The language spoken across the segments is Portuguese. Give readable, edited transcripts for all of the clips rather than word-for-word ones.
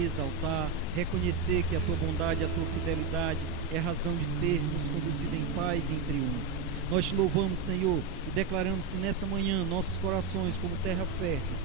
te exaltar, reconhecer que a tua bondade, a tua fidelidade é razão de ter nos conduzido em paz e em triunfo. Nós te louvamos, Senhor, e declaramos que nessa manhã nossos corações, como terra fértil,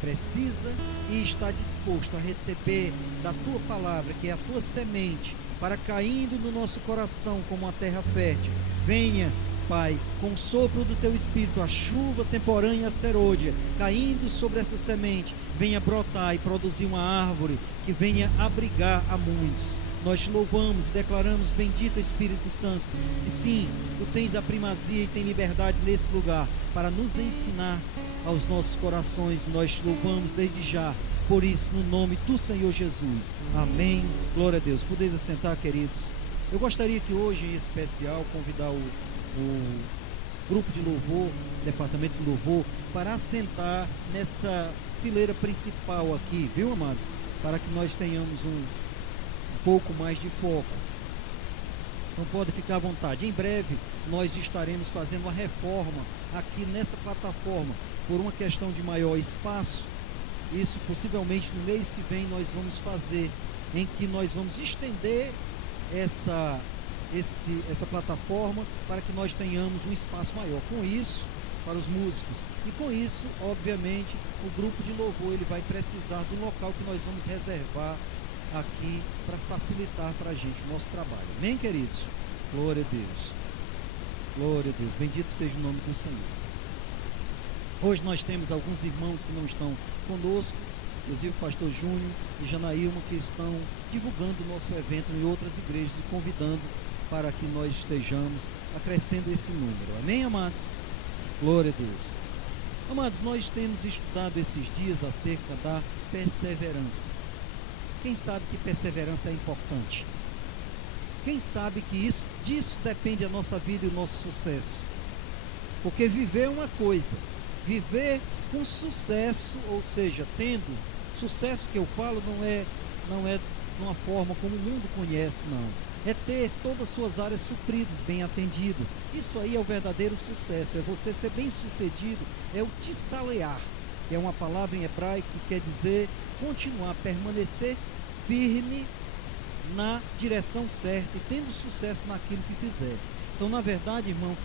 precisa e está disposto a receber da tua palavra, que é a tua semente, para caindo no nosso coração como uma terra fértil. Venha, Pai, com o sopro do teu Espírito, a chuva temporânea serôdia, caindo sobre essa semente, venha brotar e produzir uma árvore que venha abrigar a muitos. Nós te louvamos e declaramos, bendito Espírito Santo, que sim, tu tens a primazia e tem liberdade nesse lugar para nos ensinar aos nossos corações. Nós te louvamos desde já, por isso, no nome do Senhor Jesus. Amém. Glória a Deus. Podeis assentar, queridos. Eu gostaria que hoje, em especial, convidar o grupo de louvor, departamento de louvor, para assentar nessa fileira principal aqui, viu, amados? Para que nós tenhamos um pouco mais de foco. Então pode ficar à vontade. Em breve nós estaremos fazendo uma reforma aqui nessa plataforma, por uma questão de maior espaço. Isso possivelmente no mês que vem nós vamos fazer, em que nós vamos estender essa plataforma para que nós tenhamos um espaço maior. Com isso, para os músicos, e com isso, obviamente, o grupo de louvor ele vai precisar de um local que nós vamos reservar aqui para facilitar para a gente o nosso trabalho. Amém, queridos? Glória a Deus. Glória a Deus. Bendito seja o nome do Senhor. Hoje nós temos alguns irmãos que não estão conosco, inclusive o pastor Júnior e Janaílma, que estão divulgando o nosso evento em outras igrejas e convidando para que nós estejamos acrescendo esse número. Amém, amados? Glória a Deus. Amados, nós temos estudado esses dias acerca da perseverança. Quem sabe que perseverança é importante? Quem sabe que disso depende a nossa vida e o nosso sucesso? Porque viver é uma coisa, viver com sucesso, ou seja, tendo sucesso, que eu falo, não é de uma forma como o mundo conhece, não. É ter todas as suas áreas supridas, bem atendidas. Isso aí é o verdadeiro sucesso, é você ser bem sucedido, é o tissalear, que é uma palavra em hebraico que quer dizer continuar, permanecer firme na direção certa e tendo sucesso naquilo que fizer. Então, na verdade, irmão,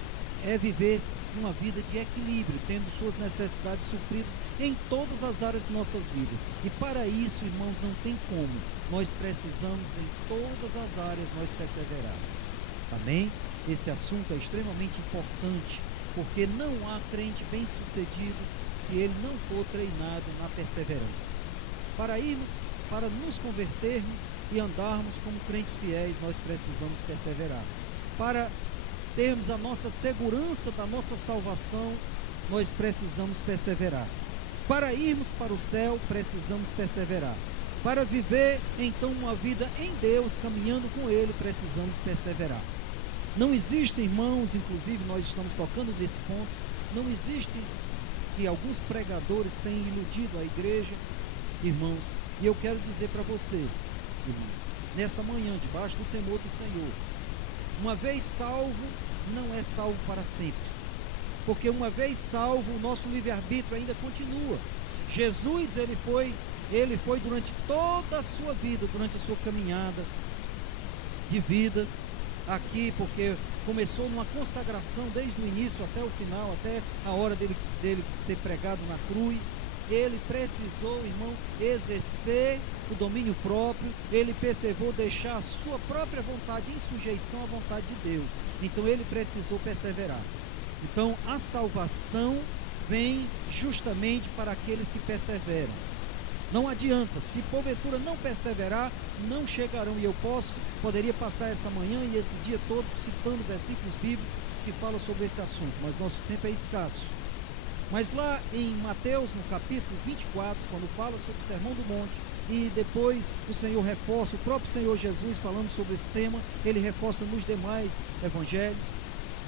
é viver uma vida de equilíbrio, tendo suas necessidades supridas em todas as áreas de nossas vidas. E para isso, irmãos, não tem como. Nós precisamos em todas as áreas nós perseverarmos. Amém? Esse assunto é extremamente importante, porque não há crente bem sucedido se ele não for treinado na perseverança. Para nos convertermos e andarmos como crentes fiéis, nós precisamos perseverar. Para termos a nossa segurança da nossa salvação, nós precisamos perseverar. Para irmos para o céu, precisamos perseverar. Para viver, então, uma vida em Deus, caminhando com Ele, precisamos perseverar. Não existe, irmãos, inclusive nós estamos tocando nesse ponto, não existe que alguns pregadores têm iludido a igreja, irmãos, e eu quero dizer para você, irmão, nessa manhã, debaixo do temor do Senhor, uma vez salvo, não é salvo para sempre, porque uma vez salvo, o nosso livre-arbítrio ainda continua. Jesus, ele foi durante toda a sua vida, durante a sua caminhada de vida aqui, porque começou numa consagração desde o início até o final, até a hora dele ser pregado na cruz. Ele precisou, irmão, exercer o domínio próprio, ele perseverou deixar a sua própria vontade em sujeição à vontade de Deus. Então ele precisou perseverar. Então a salvação vem justamente para aqueles que perseveram. Não adianta, se porventura não perseverar, não chegarão. E eu poderia passar essa manhã e esse dia todo citando versículos bíblicos que falam sobre esse assunto, mas nosso tempo é escasso. Mas lá em Mateus, no capítulo 24, quando fala sobre o Sermão do Monte, e depois o Senhor reforça, o próprio Senhor Jesus falando sobre esse tema, ele reforça nos demais evangelhos,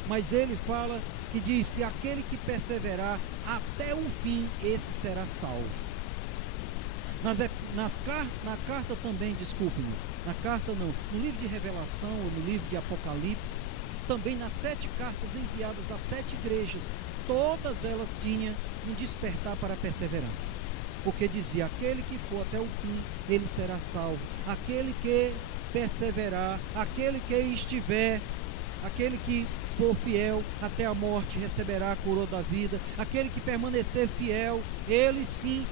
mas ele fala que diz que aquele que perseverar até o fim, esse será salvo. Na carta também, desculpe-me, na carta não, no livro de Revelação ou no livro de Apocalipse, também nas 7 cartas enviadas às 7 igrejas, todas elas tinham um despertar para a perseverança. porque dizia: aquele que for até o fim, ele será salvo. Aquele que perseverar, aquele que estiver, aquele que for fiel até a morte, receberá a coroa da vida. Aquele que permanecer fiel, ele sim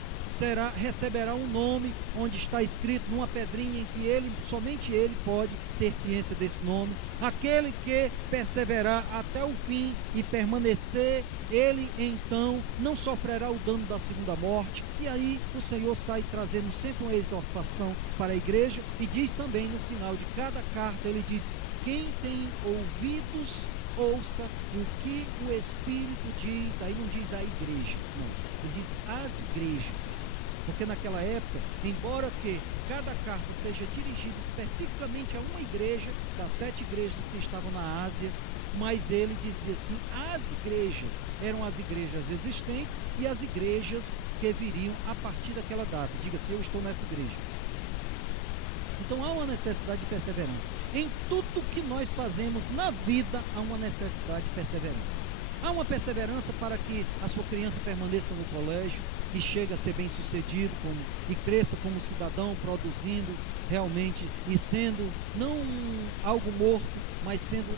receberá um nome onde está escrito numa pedrinha em que somente ele pode ter ciência desse nome. Aquele que perseverar até o fim e permanecer, ele então não sofrerá o dano da segunda morte. E aí o Senhor sai trazendo sempre uma exortação para a igreja, e diz também no final de cada carta, ele diz: quem tem ouvidos, ouça o que o Espírito diz. Aí não diz a igreja, não, ele diz as igrejas, porque naquela época, embora que cada carta seja dirigida especificamente a uma igreja, das 7 igrejas que estavam na Ásia, mas ele dizia assim: as igrejas eram as igrejas existentes e as igrejas que viriam a partir daquela data. Diga-se: eu estou nessa igreja. Então há uma necessidade de perseverança. Em tudo que nós fazemos na vida, há uma necessidade de perseverança. Há uma perseverança para que a sua criança permaneça no colégio e chegue a ser bem sucedido e cresça como cidadão, produzindo realmente e sendo não algo morto, mas sendo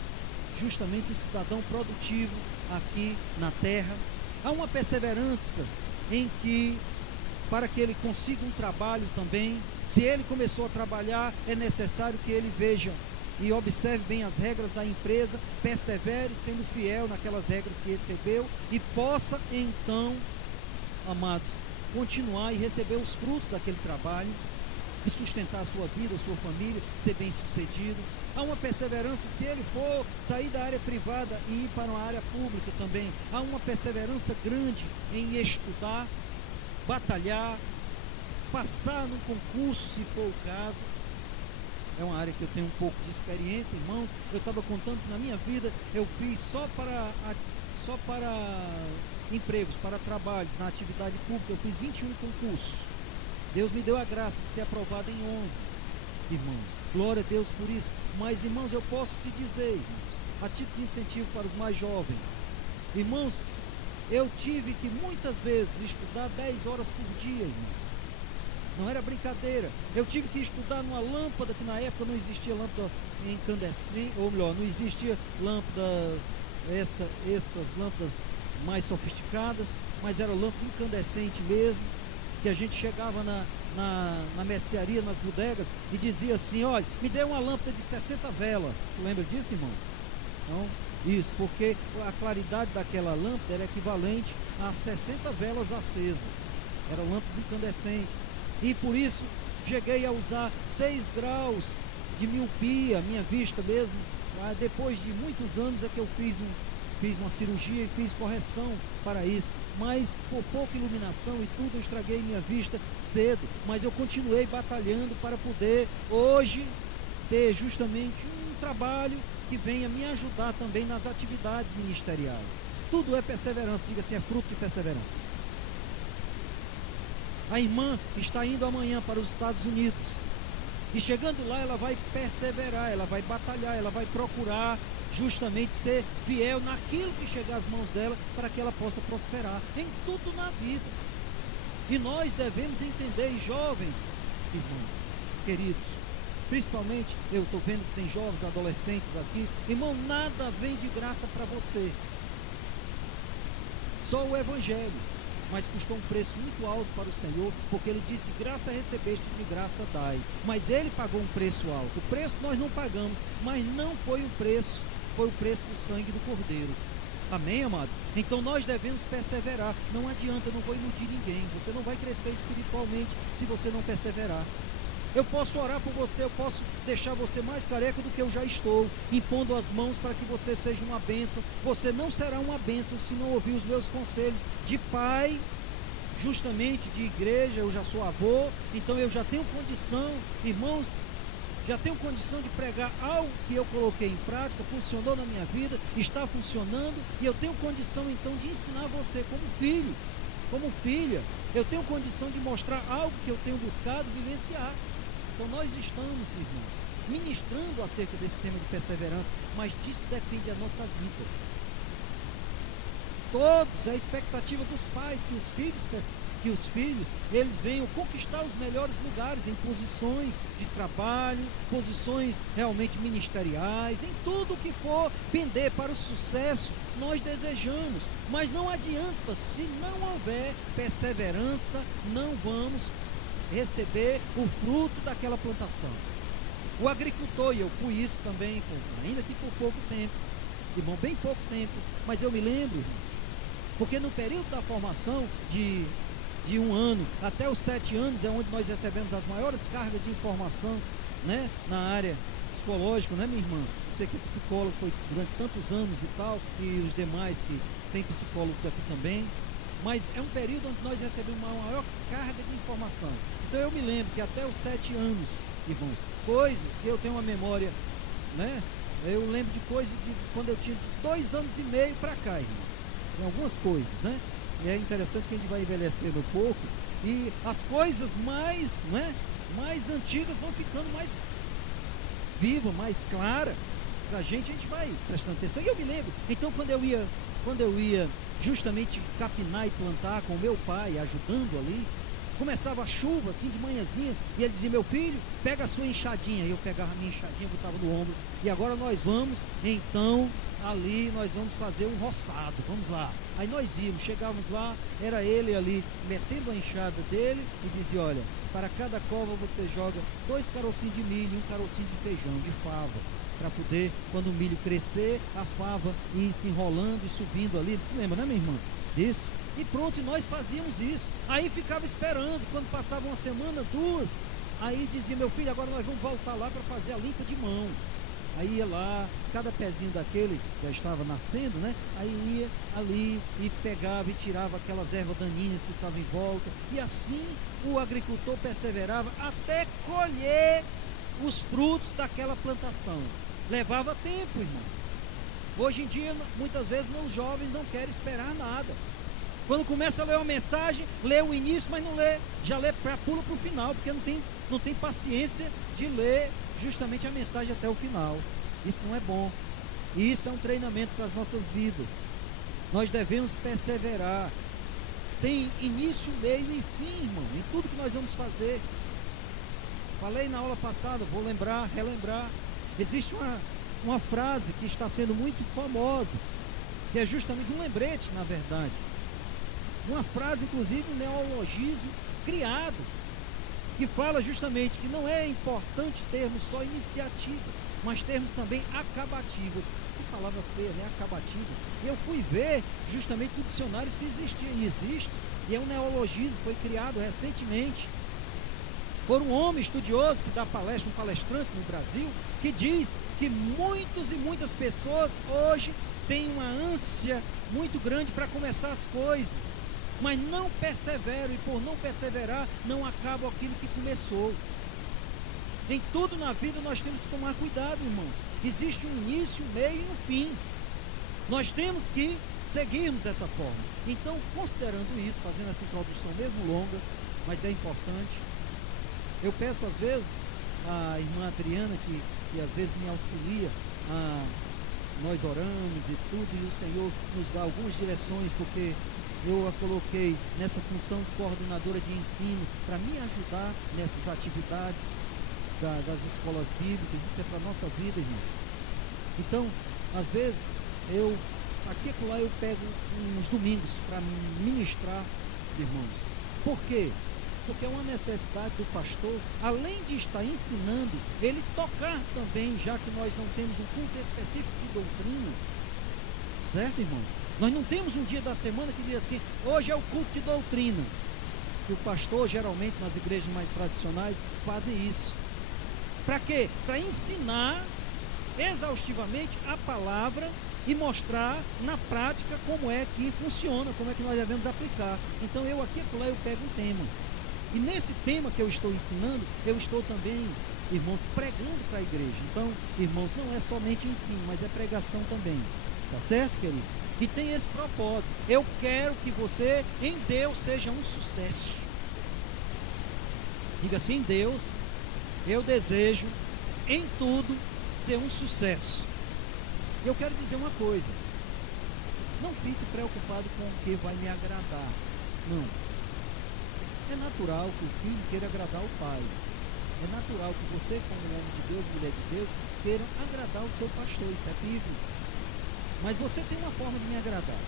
justamente um cidadão produtivo aqui na terra. Há uma perseverança em que, para que ele consiga um trabalho também, se ele começou a trabalhar, é necessário que ele veja e observe bem as regras da empresa, persevere sendo fiel naquelas regras que recebeu, e possa então, amados, continuar e receber os frutos daquele trabalho, e sustentar a sua vida, a sua família, ser bem sucedido. Há uma perseverança se ele for sair da área privada e ir para uma área pública também. Há uma perseverança grande em estudar, batalhar, passar num concurso, se for o caso. É uma área que eu tenho um pouco de experiência, irmãos. Eu estava contando que na minha vida eu fiz só para empregos, para trabalhos na atividade pública, eu fiz 21 concursos. Deus me deu a graça de ser aprovado em 11, irmãos. Glória a Deus por isso. Mas, irmãos, eu posso te dizer, irmãos, a título de incentivo para os mais jovens, irmãos, eu tive que muitas vezes estudar 10 horas por dia, irmão. Não era brincadeira. Eu tive que estudar numa lâmpada, que na época não existia lâmpada incandescente, ou melhor, não existia lâmpada, essas lâmpadas mais sofisticadas, mas era lâmpada incandescente mesmo, que a gente chegava na mercearia, nas bodegas, e dizia assim: olha, me dê uma lâmpada de 60 velas. Você lembra disso, irmãos? Não? Isso, porque a claridade daquela lâmpada era equivalente a 60 velas acesas. Eram lâmpadas incandescentes. E por isso cheguei a usar 6 graus de miopia, minha vista mesmo. Depois de muitos anos é que eu fiz uma cirurgia e fiz correção para isso. Mas por pouca iluminação e tudo, eu estraguei minha vista cedo. Mas eu continuei batalhando para poder hoje ter justamente um trabalho que venha me ajudar também nas atividades ministeriais. Tudo é perseverança, diga assim, é fruto de perseverança. A irmã está indo amanhã para os Estados Unidos, e chegando lá ela vai perseverar, ela vai batalhar, ela vai procurar justamente ser fiel naquilo que chegar às mãos dela, para que ela possa prosperar em tudo na vida. E nós devemos entender, jovens, irmãos, queridos, principalmente, eu estou vendo que tem jovens, adolescentes aqui, irmão, nada vem de graça para você, só o Evangelho. Mas custou um preço muito alto para o Senhor, porque Ele disse: de graça recebeste, de graça dai. Mas Ele pagou um preço alto. O preço nós não pagamos, mas não foi o preço, foi o preço do sangue do Cordeiro. Amém, amados? Então nós devemos perseverar. Não adianta, eu não vou iludir ninguém. Você não vai crescer espiritualmente se você não perseverar. Eu posso orar por você, eu posso deixar você mais careca do que eu já estou, impondo as mãos para que você seja uma bênção. Você não será uma bênção se não ouvir os meus conselhos de pai, justamente de igreja. Eu já sou avô, então eu já tenho condição, irmãos, já tenho condição de pregar algo que eu coloquei em prática, funcionou na minha vida, está funcionando, e eu tenho condição então de ensinar você como filho, como filha. Eu tenho condição de mostrar algo que eu tenho buscado vivenciar. Então nós estamos, irmãos, ministrando acerca desse tema de perseverança, mas disso depende a nossa vida. Todos, é a expectativa dos pais que os filhos que os filhos, eles venham conquistar os melhores lugares em posições de trabalho, posições realmente ministeriais, em tudo que for pender para o sucesso, nós desejamos. Mas não adianta, se não houver perseverança, não vamos receber o fruto daquela plantação. O agricultor, e eu fui isso também, ainda que por pouco tempo, irmão, bem pouco tempo, mas eu me lembro, porque no período da formação de 1 ano até os 7 anos é onde nós recebemos as maiores cargas de informação, né, na área psicológica, né, minha irmã? Você que é psicólogo, foi durante tantos anos e tal, e os demais que tem psicólogos aqui também, mas é um período onde nós recebemos uma maior carga de informação. Então eu me lembro que até os 7 anos, irmãos, coisas que eu tenho uma memória, né? Eu lembro de coisas de quando eu tinha 2 anos e meio para cá, irmão. Tem algumas coisas, né? E é interessante que a gente vai envelhecendo um pouco e as coisas mais, né, mais antigas vão ficando mais vivas, mais claras para a gente vai prestando atenção. E eu me lembro, então quando eu ia justamente capinar e plantar com meu pai, ajudando ali, começava a chuva assim de manhãzinha, e ele dizia: meu filho, pega a sua enxadinha. E eu pegava a minha enxadinha, botava no ombro, e agora nós vamos, então, ali nós vamos fazer um roçado, vamos lá. Aí nós íamos, chegávamos lá, era ele ali, metendo a enxada dele, e dizia: olha, para cada cova você joga 2 carocinhos de milho e 1 carocinho de feijão, de fava, para poder, quando o milho crescer, a fava ir se enrolando e subindo ali. Você lembra, né, minha irmã? Disso. E pronto, e nós fazíamos isso. Aí ficava esperando, quando passava 1 semana, 2, aí dizia: meu filho, agora nós vamos voltar lá para fazer a limpa de mão. Aí ia lá, cada pezinho daquele já estava nascendo, né? Aí ia ali e pegava e tirava aquelas ervas daninhas que estavam em volta. E assim o agricultor perseverava até colher os frutos daquela plantação. Levava tempo, irmão. Hoje em dia, muitas vezes, os jovens não querem esperar nada. Quando começa a ler uma mensagem, lê o início, mas não lê, já lê, pula para o final, porque não tem paciência de ler justamente a mensagem até o final. Isso não é bom. E isso é um treinamento para as nossas vidas. Nós devemos perseverar. Tem início, meio e fim, irmão, em tudo que nós vamos fazer. Falei na aula passada, vou relembrar. Existe uma frase que está sendo muito famosa, que é justamente um lembrete, na verdade. Uma frase, inclusive, um neologismo criado, que fala justamente que não é importante termos só iniciativa, mas termos também acabativas. Que palavra feia, né? Acabativa. E eu fui ver justamente no dicionário se existia, e existe, e é um neologismo, foi criado recentemente por um homem estudioso que dá palestra, um palestrante no Brasil, que diz que muitos e muitas pessoas hoje têm uma ânsia muito grande para começar as coisas, mas não perseveram, e por não perseverar, não acabam aquilo que começou. Em tudo na vida nós temos que tomar cuidado, irmão. Existe um início, um meio e um fim. Nós temos que seguirmos dessa forma. Então, considerando isso, fazendo essa introdução mesmo longa, mas é importante, eu peço às vezes a irmã Adriana, que às vezes me auxilia, nós oramos e tudo, e o Senhor nos dá algumas direções, porque eu a coloquei nessa função de coordenadora de ensino, para me ajudar nessas atividades das escolas bíblicas. Isso é para a nossa vida, irmão. Então, às vezes, aqui e lá eu pego uns domingos para ministrar, irmãos. Por quê? Porque é uma necessidade do pastor, além de estar ensinando, ele tocar também, já que nós não temos um culto específico de doutrina, certo, irmãos? Nós não temos um dia da semana que diz assim: hoje é o culto de doutrina. Que o pastor, geralmente, nas igrejas mais tradicionais, fazem isso. Para quê? Para ensinar exaustivamente a palavra e mostrar na prática como é que funciona, como é que nós devemos aplicar. Então eu aqui e lá eu pego um tema. E nesse tema que eu estou ensinando, eu estou também, irmãos, pregando para a igreja. Então, irmãos, não é somente ensino, mas é pregação também. Tá certo, querido? E tem esse propósito. Eu quero que você, em Deus, seja um sucesso. Diga assim: em Deus, eu desejo, em tudo, ser um sucesso. Eu quero dizer uma coisa: não fique preocupado com o que vai me agradar. Não. É natural que o filho queira agradar o pai. É natural que você, como homem de Deus, mulher de Deus, queira agradar o seu pastor. Isso é bíblico. Mas você tem uma forma de me agradar.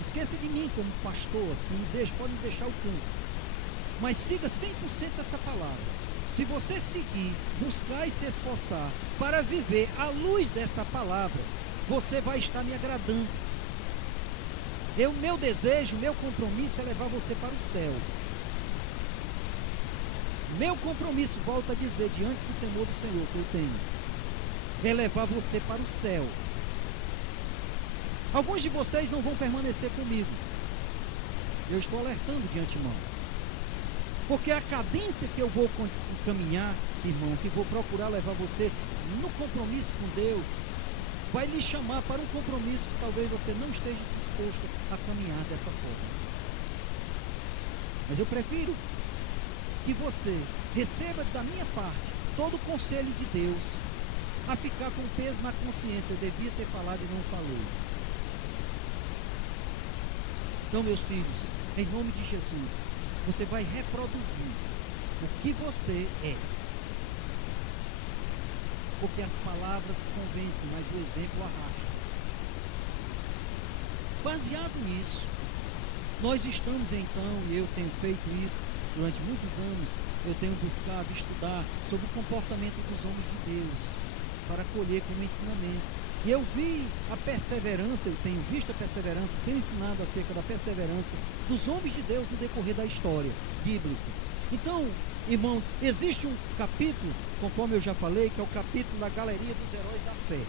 Esqueça de mim como pastor, assim, pode me deixar o canto. Mas siga 100% essa palavra. Se você seguir, buscar e se esforçar para viver à luz dessa palavra, você vai estar me agradando. Meu desejo, meu compromisso é levar você para o céu. Meu compromisso, volto a dizer, diante do temor do Senhor que eu tenho, é levar você para o céu. Alguns de vocês não vão permanecer comigo. Eu estou alertando de antemão. Porque a cadência que eu vou caminhar, irmão, que vou procurar levar você no compromisso com Deus, vai lhe chamar para um compromisso que talvez você não esteja disposto a caminhar dessa forma. Mas eu prefiro que você receba da minha parte todo o conselho de Deus, a ficar com peso na consciência. Eu devia ter falado e não falei. Então, meus filhos, em nome de Jesus, você vai reproduzir o que você é. Porque as palavras convencem, mas o exemplo arrasta. Baseado nisso, nós estamos então, e eu tenho feito isso durante muitos anos, eu tenho buscado estudar sobre o comportamento dos homens de Deus, para colher como ensinamento. E eu vi a perseverança, eu tenho visto a perseverança, tenho ensinado acerca da perseverança dos homens de Deus no decorrer da história bíblica. Então, irmãos, existe um capítulo, conforme eu já falei, que é o capítulo da galeria dos heróis da fé.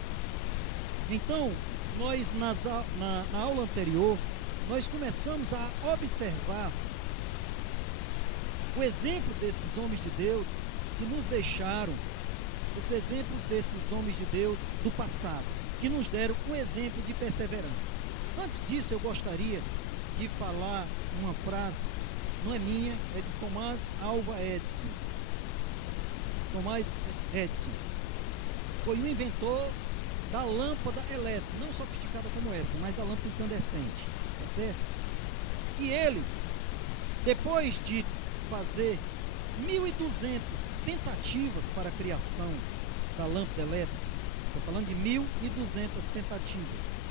Então, nós na aula anterior, nós começamos a observar o exemplo desses homens de Deus que nos deixaram, os exemplos desses homens de Deus do passado, que nos deram um exemplo de perseverança. Antes disso, eu gostaria de falar uma frase, não é minha, é de Thomas Alva Edison. Thomas Edison foi o inventor da lâmpada elétrica, não sofisticada como essa, mas da lâmpada incandescente, tá certo? E ele, depois de fazer 1.200 tentativas para a criação da lâmpada elétrica, estou falando de 1.200 tentativas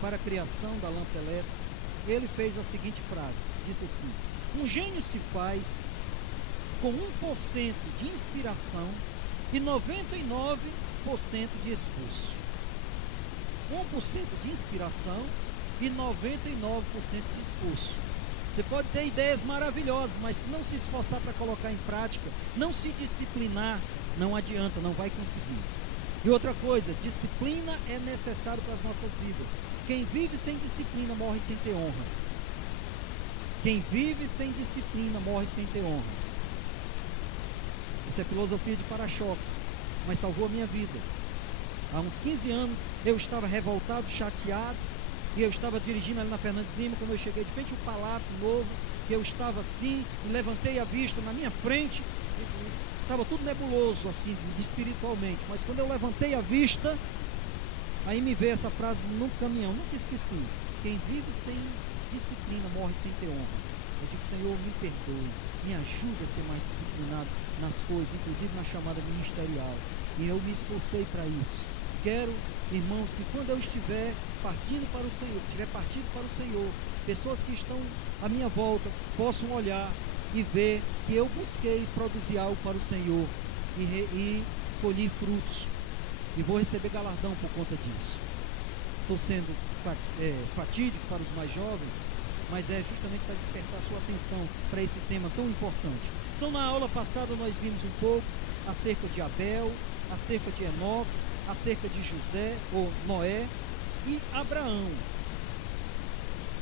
para a criação da lâmpada elétrica, ele fez a seguinte frase, disse assim: um gênio se faz com 1% de inspiração e 99% de esforço. 1% de inspiração e 99% de esforço. Você pode ter ideias maravilhosas, mas se não se esforçar para colocar em prática, não se disciplinar, não adianta, não vai conseguir. E outra coisa, disciplina é necessário para as nossas vidas. Quem vive sem disciplina morre sem ter honra. Quem vive sem disciplina morre sem ter honra. Isso é filosofia de para-choque, mas salvou a minha vida. Há uns 15 anos eu estava revoltado, chateado, e eu estava dirigindo ali na Fernandes Lima, quando eu cheguei de frente ao Palato Novo, que eu estava assim, e levantei a vista na minha frente, estava tudo nebuloso, assim, espiritualmente, mas quando eu levantei a vista, aí me veio essa frase no caminhão, nunca esqueci: quem vive sem disciplina morre sem ter honra. Eu digo: Senhor, me perdoe, me ajuda a ser mais disciplinado nas coisas, inclusive na chamada ministerial, e eu me esforcei para isso. Quero, irmãos, que quando eu estiver partindo para o Senhor, estiver partindo para o Senhor, pessoas que estão à minha volta possam olhar e ver que eu busquei produzir algo para o Senhor e colhi frutos, e vou receber galardão por conta disso. Estou sendo fatídico para os mais jovens, mas é justamente para despertar a sua atenção para esse tema tão importante. Então, na aula passada nós vimos um pouco acerca de Abel, acerca de Enoque, acerca de José, ou Noé, e Abraão.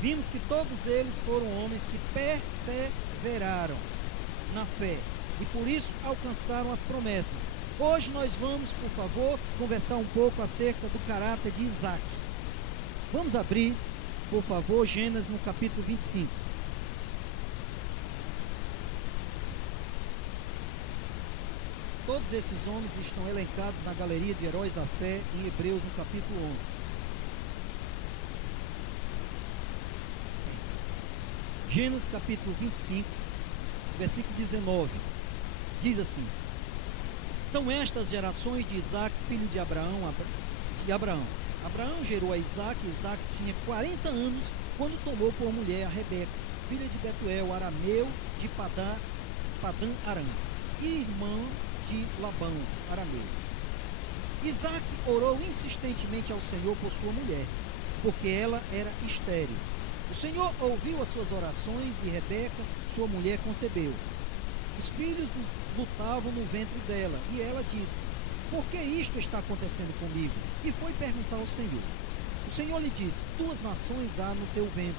Vimos que todos eles foram homens que perseveraram na fé, e por isso alcançaram as promessas. Hoje nós vamos, por favor, conversar um pouco acerca do caráter de Isaac. Vamos abrir, por favor, Gênesis no capítulo 25. Todos esses homens estão elencados na galeria de heróis da fé em Hebreus no capítulo 11. Gênesis capítulo 25, versículo 19, diz assim: são estas gerações de Isaque, filho de Abraão. Abraão gerou a Isaque. Isaque tinha 40 anos quando tomou por mulher a Rebeca, filha de Betuel, arameu de Padã Aram, irmão de Labão, arameu. Isaque orou insistentemente ao Senhor por sua mulher, porque ela era estéril. O Senhor ouviu as suas orações e Rebeca, sua mulher, concebeu. Os filhos lutavam no ventre dela, e ela disse: por que isto está acontecendo comigo? E foi perguntar ao Senhor. O Senhor lhe disse: 2 nações há no teu ventre,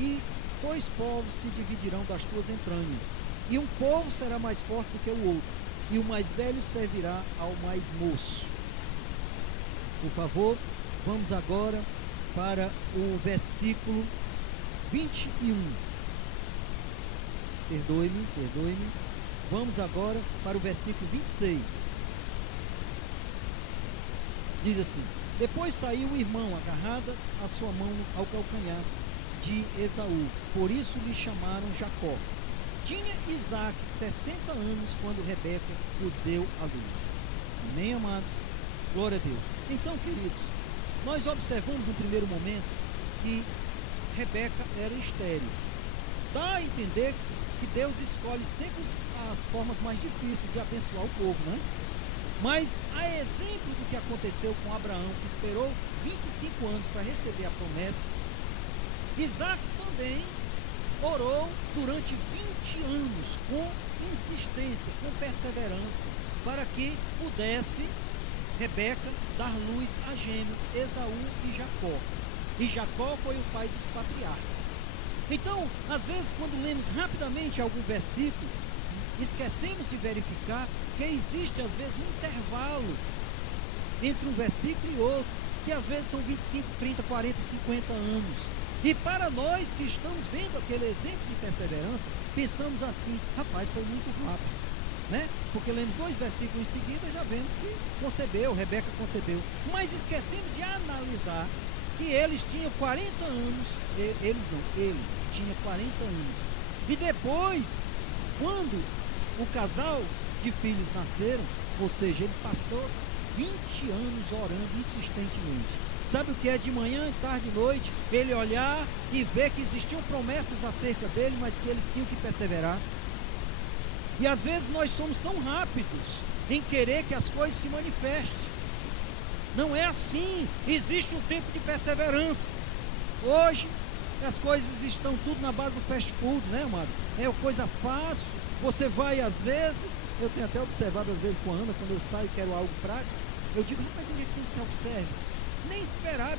e 2 povos se dividirão das tuas entranhas, e um povo será mais forte do que o outro, e o mais velho servirá ao mais moço. Por favor, vamos agora para o versículo 21. Perdoe-me. Vamos agora para o versículo 26. Diz assim: depois saiu o irmão, agarrada a sua mão ao calcanhar de Esaú, por isso lhe chamaram Jacó. Tinha Isaque 60 anos quando Rebeca os deu à luz. Amém, amados? Glória a Deus. Então, queridos, nós observamos no primeiro momento que Rebeca era estéril. Dá a entender que Deus escolhe sempre as formas mais difíceis de abençoar o povo, né? Mas, a exemplo do que aconteceu com Abraão, que esperou 25 anos para receber a promessa, Isaque também orou durante 20 anos com insistência, com perseverança, para que pudesse Rebeca dar luz a gêmeos, Esaú e Jacó. E Jacó foi o pai dos patriarcas. Então, às vezes, quando lemos rapidamente algum versículo, esquecemos de verificar que existe, às vezes, um intervalo entre um versículo e outro, que às vezes são 25, 30, 40, 50 anos. E para nós que estamos vendo aquele exemplo de perseverança, pensamos assim: rapaz, foi muito rápido, né? Porque lemos 2 versículos em seguida e já vemos que concebeu, Rebeca concebeu. Mas esquecemos de analisar que eles tinham 40 anos, ele tinha 40 anos. E depois, quando o casal de filhos nasceram, ou seja, ele passou 20 anos orando insistentemente. Sabe o que é? De manhã, tarde e noite, ele olhar e ver que existiam promessas acerca dele, mas que eles tinham que perseverar. E às vezes nós somos tão rápidos em querer que as coisas se manifestem. Não é assim. Existe um tempo de perseverança. Hoje as coisas estão tudo na base do fast food, né, amado? É coisa fácil. Você vai às vezes, eu tenho até observado às vezes com a Ana, quando eu saio e quero algo prático, eu digo: mas onde é que tem um self-service? Nem esperar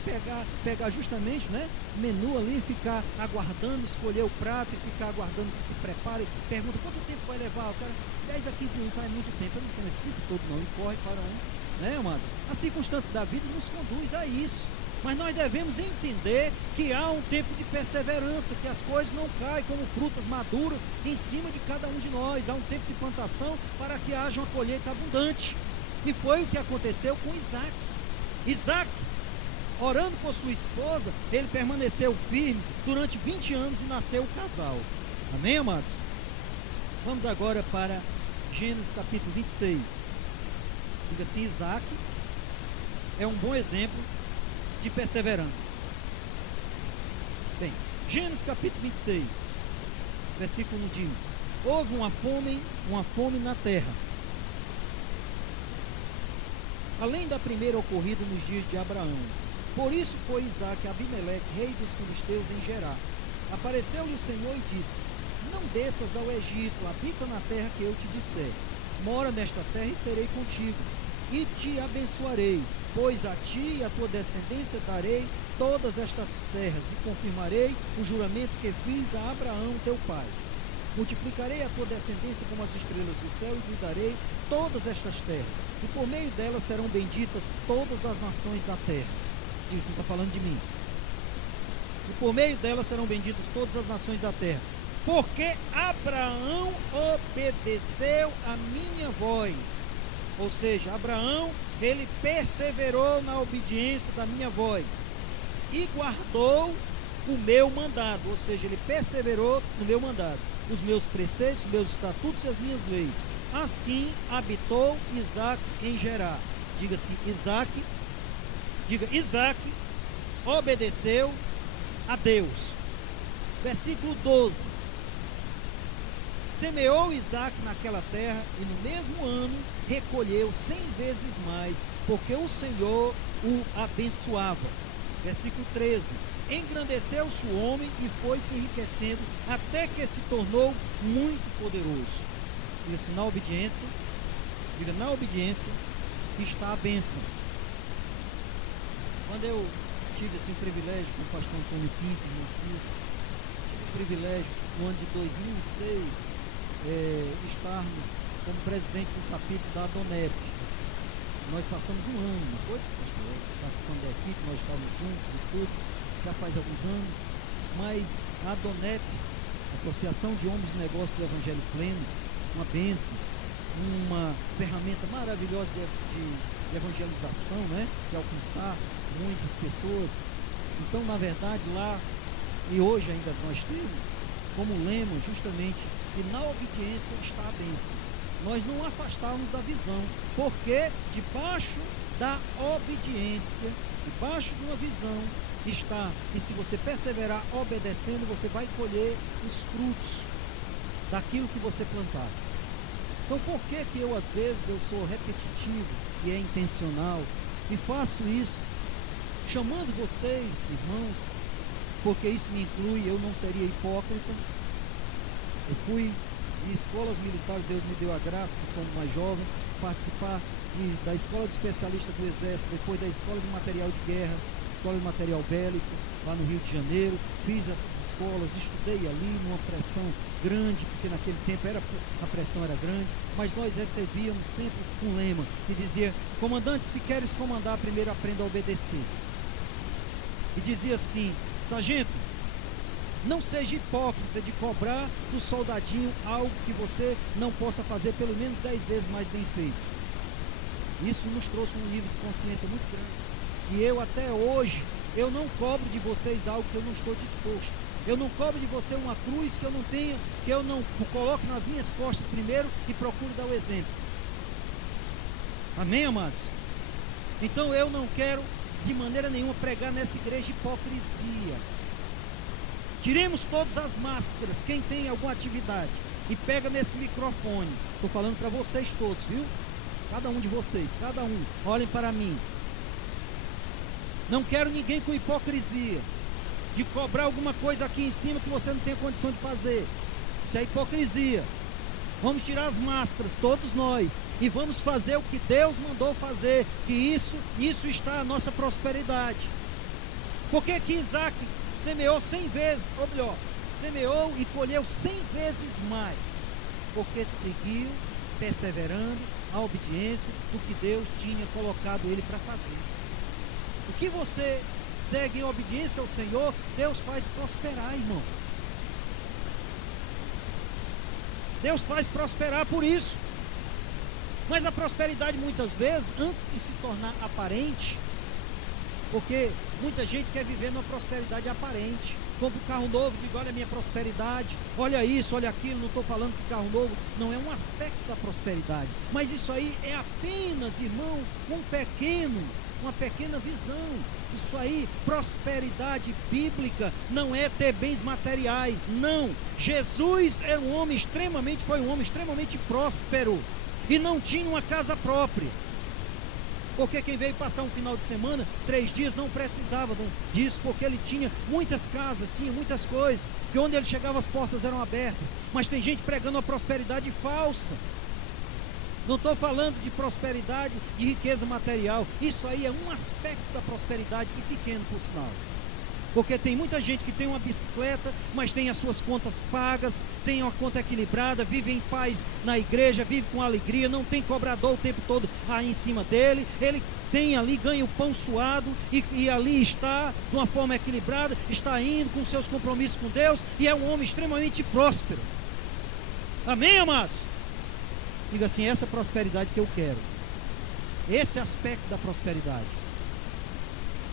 pegar justamente, né, menu ali, ficar aguardando, escolher o prato e ficar aguardando que se prepare. Pergunta: quanto tempo vai levar? O cara: 10 a 15 minutos. É muito tempo. Eu não tenho esse tempo todo não. E corre para um, né, amado? A circunstância da vida nos conduz a isso. Mas nós devemos entender que há um tempo de perseverança, que as coisas não caem como frutas maduras em cima de cada um de nós. Há um tempo de plantação para que haja uma colheita abundante. E foi o que aconteceu com Isaque. Isaque, orando por sua esposa, ele permaneceu firme durante 20 anos e nasceu o casal. Amém, amados? Vamos agora para Gênesis capítulo 26. Diga assim: Isaque é um bom exemplo de perseverança. Bem, Gênesis capítulo 26, versículo 1 diz: houve uma fome na terra, além da primeira ocorrida nos dias de Abraão. Por isso foi Isaque a Abimeleque, rei dos filisteus, em Gerar. Apareceu-lhe o Senhor e disse: não desças ao Egito, habita na terra que eu te disser. Mora nesta terra e serei contigo, e te abençoarei, pois a ti e a tua descendência darei todas estas terras, e confirmarei o juramento que fiz a Abraão teu pai. Multiplicarei a tua descendência como as estrelas do céu, e lhe darei todas estas terras, e por meio delas serão benditas todas as nações da terra. Diz, você está falando de mim. E por meio delas serão benditas todas as nações da terra, porque Abraão obedeceu a minha voz. Ou seja, Abraão, ele perseverou na obediência da minha voz, e guardou o meu mandado, ou seja, ele perseverou no meu mandado, os meus preceitos, os meus estatutos e as minhas leis. Assim habitou Isaque em Gerar. Diga-se Isaque obedeceu a Deus. Versículo 12. Semeou Isaque naquela terra e no mesmo ano recolheu 100 vezes mais, porque o Senhor o abençoava. Versículo 13. Engrandeceu-se o homem e foi se enriquecendo até que se tornou muito poderoso. Diga-se na obediência está a bênção. Quando eu tive assim, o privilégio com o pastor Antônio Pinto, tive o privilégio no ano de 2006 estarmos como presidente do capítulo da Adonep. Nós passamos um ano, não foi, pastor? Participando da equipe, nós estávamos juntos e tudo, já faz alguns anos, mas a Adonep, Associação de Homens de Negócios do Evangelho Pleno, uma bênção, uma ferramenta maravilhosa de evangelização, né? De alcançar muitas pessoas. Então, na verdade, lá, e hoje ainda nós temos, como lema, justamente, que na obediência está a bênção. Nós não afastamos da visão, porque debaixo da obediência, debaixo de uma visão, está, e se você perseverar obedecendo, você vai colher os frutos daquilo que você plantar. Então, por que eu às vezes eu sou repetitivo e é intencional e faço isso chamando vocês, irmãos, porque isso me inclui, eu não seria hipócrita. Eu fui em escolas militares, Deus me deu a graça de, quando mais jovem, participar da escola de especialista do Exército, depois da escola de material de guerra, escola de material bélico, lá no Rio de Janeiro. Fiz essas escolas, estudei ali numa pressão grande, porque naquele tempo a pressão era grande, mas nós recebíamos sempre um lema que dizia: comandante, se queres comandar, primeiro aprenda a obedecer. E dizia assim: sargento, não seja hipócrita de cobrar do soldadinho algo que você não possa fazer pelo menos 10 vezes mais bem feito. Isso nos trouxe um nível de consciência muito grande. E eu até hoje, eu não cobro de vocês algo que eu não estou disposto. Eu não cobro de você uma cruz que eu não tenho, que eu não coloque nas minhas costas primeiro e procuro dar o exemplo. Amém, amados? Então eu não quero de maneira nenhuma pregar nessa igreja hipocrisia. Tiremos todas as máscaras, quem tem alguma atividade, e pega nesse microfone. Estou falando para vocês todos, viu? Cada um de vocês, cada um, olhem para mim. Não quero ninguém com hipocrisia, de cobrar alguma coisa aqui em cima que você não tem condição de fazer. Isso é hipocrisia. Vamos tirar as máscaras, todos nós, e vamos fazer o que Deus mandou fazer, que isso está a nossa prosperidade. Por que que Isaque semeou 100 vezes, ou melhor, semeou e colheu 100 vezes mais? Porque seguiu perseverando a obediência do que Deus tinha colocado ele para fazer. O que você segue em obediência ao Senhor, Deus faz prosperar, irmão. Deus faz prosperar por isso. Mas a prosperidade muitas vezes, antes de se tornar aparente, porque muita gente quer viver numa prosperidade aparente. Compra um carro novo, digo, olha a minha prosperidade, olha isso, olha aquilo. Não estou falando que carro novo não é um aspecto da prosperidade, mas isso aí é apenas, irmão, uma pequena visão. Isso aí, prosperidade bíblica não é ter bens materiais, não. Jesus foi um homem extremamente próspero e não tinha uma casa própria. Porque quem veio passar um final de semana, 3 dias, não precisava disso, porque ele tinha muitas casas, tinha muitas coisas, que onde ele chegava as portas eram abertas. Mas tem gente pregando uma prosperidade falsa. Não estou falando de prosperidade, de riqueza material. Isso aí é um aspecto da prosperidade, e pequeno por sinal. Porque tem muita gente que tem uma bicicleta, mas tem as suas contas pagas, tem uma conta equilibrada, vive em paz na igreja, vive com alegria, não tem cobrador o tempo todo aí em cima dele. Ele tem ali, ganha o pão suado e ali está de uma forma equilibrada, está indo com seus compromissos com Deus e é um homem extremamente próspero. Amém, amados? Diga assim, essa prosperidade que eu quero. Esse aspecto da prosperidade.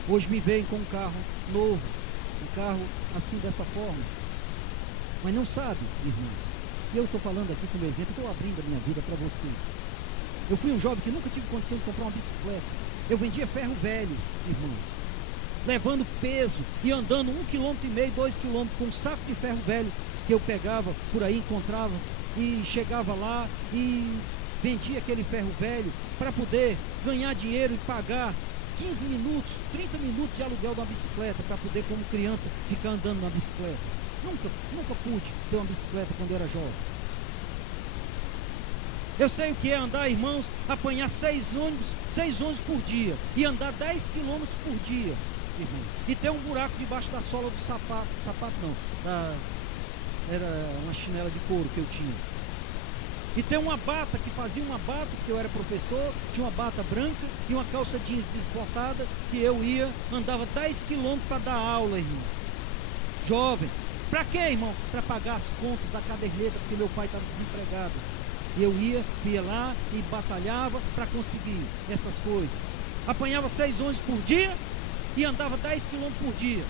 Hoje me veem com um carro novo, um carro assim, dessa forma, mas não sabe, irmãos. E eu estou falando aqui como exemplo, estou abrindo a minha vida para você. Eu fui um jovem que nunca tive condição de comprar uma bicicleta. Eu vendia ferro velho, irmãos, levando peso e andando 1,5 km, 2 km com um saco de ferro velho que eu pegava por aí, encontrava e chegava lá e vendia aquele ferro velho para poder ganhar dinheiro e pagar 15 minutos, 30 minutos de aluguel de uma bicicleta, para poder, como criança, ficar andando na bicicleta. Nunca pude ter uma bicicleta quando eu era jovem. Eu sei o que é andar, irmãos, apanhar 6 ônibus por dia e andar 10 quilômetros por dia, irmão, e ter um buraco debaixo da sola do sapato não, era uma chinela de couro que eu tinha. E ter uma bata, que fazia uma bata, porque eu era professor, tinha uma bata branca e uma calça jeans desportada, que eu andava 10 quilômetros para dar aula, irmão. Jovem. Para quê, irmão? Para pagar as contas da caderneta, porque meu pai estava desempregado. E eu ia lá e batalhava para conseguir essas coisas. Apanhava 6 ônibus por dia e andava 10 quilômetros por dia,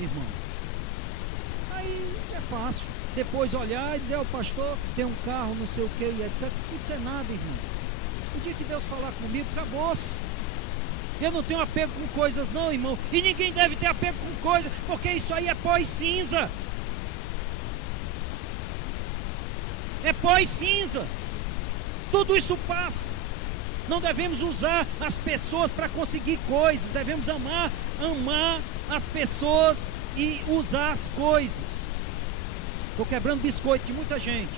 irmãos. Aí é fácil. Depois olhar e dizer, o pastor tem um carro, não sei o que, e etc. Isso é nada, irmão. O dia que Deus falar comigo, acabou-se. Eu não tenho apego com coisas não, irmão. E ninguém deve ter apego com coisas, porque isso aí é pó e cinza. É pó e cinza. Tudo isso passa. Não devemos usar as pessoas para conseguir coisas. Devemos amar as pessoas e usar as coisas. Estou quebrando biscoito de muita gente.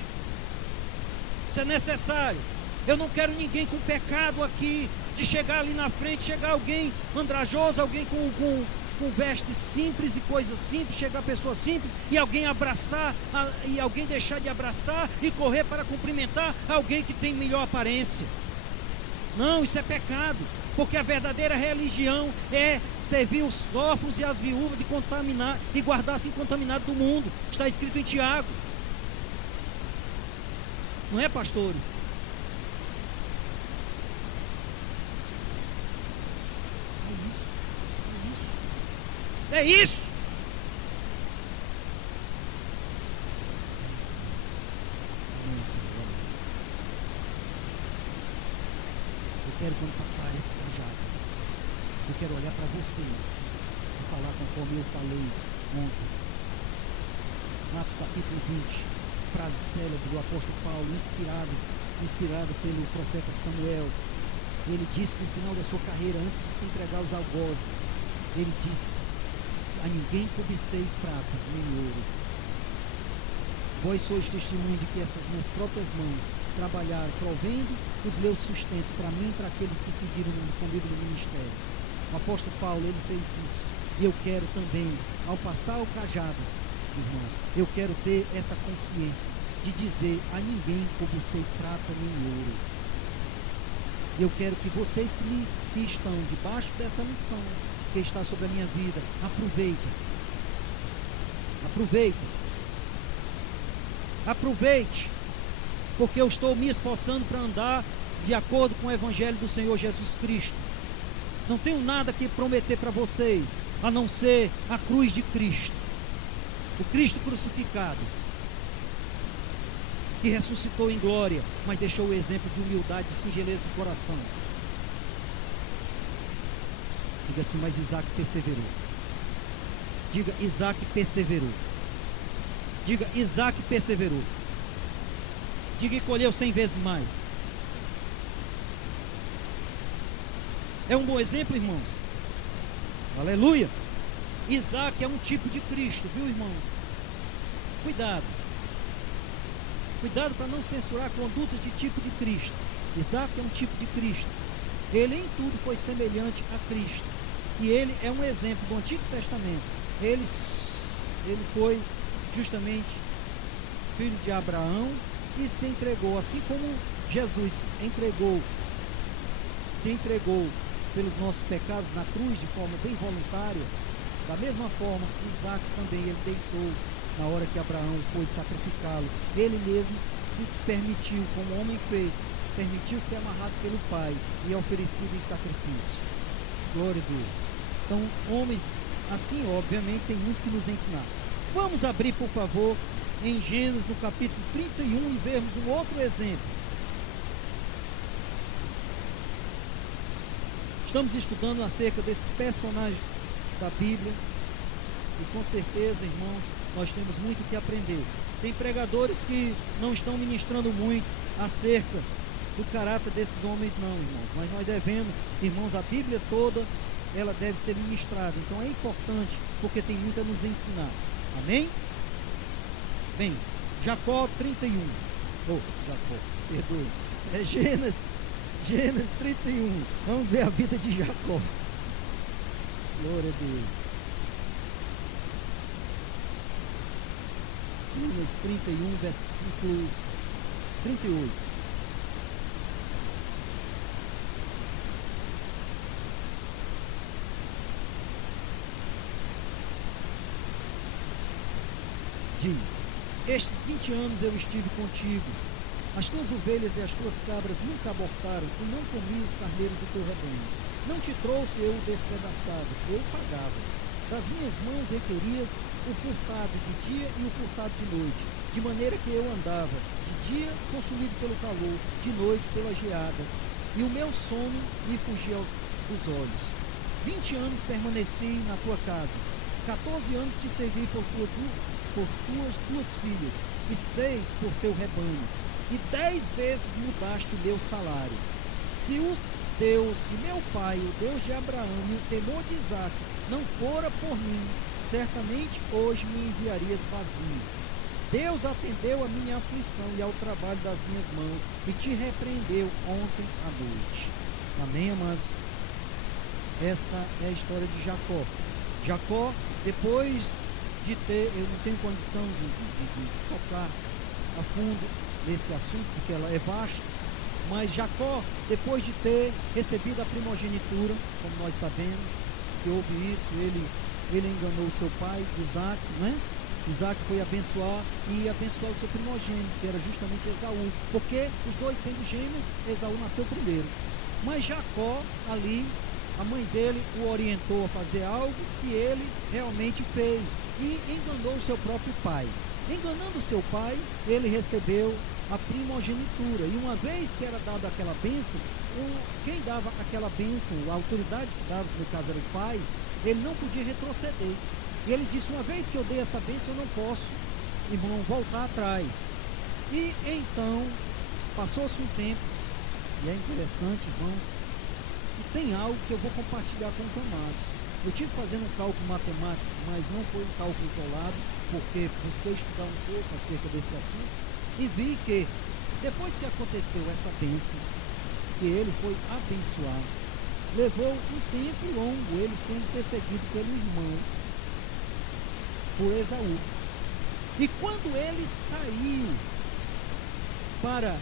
Isso é necessário. Eu não quero ninguém com pecado aqui, de chegar ali na frente, chegar alguém andrajoso, alguém com vestes simples e coisas simples, chegar pessoa simples e alguém abraçar, e alguém deixar de abraçar e correr para cumprimentar alguém que tem melhor aparência. Não, isso é pecado, porque a verdadeira religião é servir os órfãos e as viúvas e contaminar e guardar-se incontaminado do mundo. Está escrito em Tiago. Não é, pastores? É isso. Eu quero, quando passar esse cajado, eu quero olhar para vocês e falar conforme eu falei ontem. Atos capítulo 20, frase célebre do apóstolo Paulo, inspirado pelo profeta Samuel. Ele disse no final da sua carreira, antes de se entregar aos algozes, ele disse: a ninguém cobicei prata nem ouro. Vós sois testemunho de que essas minhas próprias mãos trabalharam, provendo os meus sustentos para mim e para aqueles que seguiram comigo no ministério. O apóstolo Paulo, ele fez isso. E eu quero também, ao passar o cajado, irmãos, eu quero ter essa consciência de dizer: a ninguém cobicei prata nem ouro. Eu quero que vocês que estão debaixo dessa missão que está sobre a minha vida, aproveite, porque eu estou me esforçando para andar de acordo com o Evangelho do Senhor Jesus Cristo. Não tenho nada que prometer para vocês, a não ser a cruz de Cristo, o Cristo crucificado, que ressuscitou em glória, mas deixou o exemplo de humildade, de singeleza do coração. Diga assim: mas Isaac perseverou. Diga: Isaac perseverou. Diga: Isaac perseverou. Diga: e colheu 100 vezes mais. É um bom exemplo, irmãos. Aleluia. Isaac é um tipo de Cristo, viu, irmãos? Cuidado. Cuidado para não censurar condutas de tipo de Cristo. Isaac é um tipo de Cristo. Ele em tudo foi semelhante a Cristo. E ele é um exemplo do Antigo Testamento. Ele foi justamente filho de Abraão e se entregou, assim como Jesus se entregou pelos nossos pecados na cruz de forma bem voluntária. Da mesma forma, Isaac também, ele deitou na hora que Abraão foi sacrificá-lo. Ele mesmo se permitiu, como homem feito, permitiu ser amarrado pelo pai e oferecido em sacrifício. Glória a Deus. Então, homens assim, obviamente, tem muito que nos ensinar. Vamos abrir, por favor, em Gênesis, no capítulo 31, e vermos um outro exemplo. Estamos estudando acerca desses personagens da Bíblia, e com certeza, irmãos, nós temos muito que aprender. Tem pregadores que não estão ministrando muito acerca do caráter desses homens, não, irmãos, mas nós devemos, irmãos, a Bíblia toda, ela deve ser ministrada, então é importante, porque tem muito a nos ensinar, amém? Bem, Jacó 31, Jacó, perdoe, é Gênesis 31, vamos ver a vida de Jacó, glória a Deus. Gênesis 31, versículos 38. Diz: estes 20 anos eu estive contigo, as tuas ovelhas e as tuas cabras nunca abortaram, e não comi os carneiros do teu rebanho. Não te trouxe eu o despedaçado, eu pagava. Das minhas mãos requerias o furtado de dia e o furtado de noite, de maneira que eu andava de dia consumido pelo calor, de noite pela geada, e o meu sono me fugia dos olhos. 20 anos permaneci na tua casa, 14 anos te servi por tuas duas filhas, e 6 por teu rebanho, e 10 vezes mudaste o meu salário. Se o Deus de meu pai, o Deus de Abraão e o temor de Isaque não fora por mim, certamente hoje me enviarias vazio. Deus atendeu a minha aflição e ao trabalho das minhas mãos, e te repreendeu ontem à noite. Amém, amados? Essa é a história de Jacó. Jacó, depois de ter, eu não tenho condição de tocar a fundo nesse assunto, porque ela é vasto, mas Jacó, depois de ter recebido a primogenitura, como nós sabemos, que houve isso, ele enganou seu pai, Isaque, né? Isaque foi abençoar e abençoar o seu primogênito, que era justamente Esaú, porque os dois sendo gêmeos, Esaú nasceu primeiro. Mas Jacó, ali, a mãe dele o orientou a fazer algo que ele realmente fez e enganou o seu próprio pai. Enganando o seu pai, ele recebeu a primogenitura, e uma vez que era dada aquela bênção, quem dava aquela bênção, a autoridade que dava, no caso era o pai, ele não podia retroceder. E ele disse: uma vez que eu dei essa bênção, eu não posso, irmão, voltar atrás. E então, passou-se um tempo, e é interessante, irmãos, e tem algo que eu vou compartilhar com os amados. Eu tive fazendo um cálculo matemático, mas não foi um cálculo isolado, porque busquei estudar um pouco acerca desse assunto, e vi que, depois que aconteceu essa bênção, que ele foi abençoado, levou um tempo longo ele sendo perseguido pelo irmão, por Esaú. E quando ele saiu para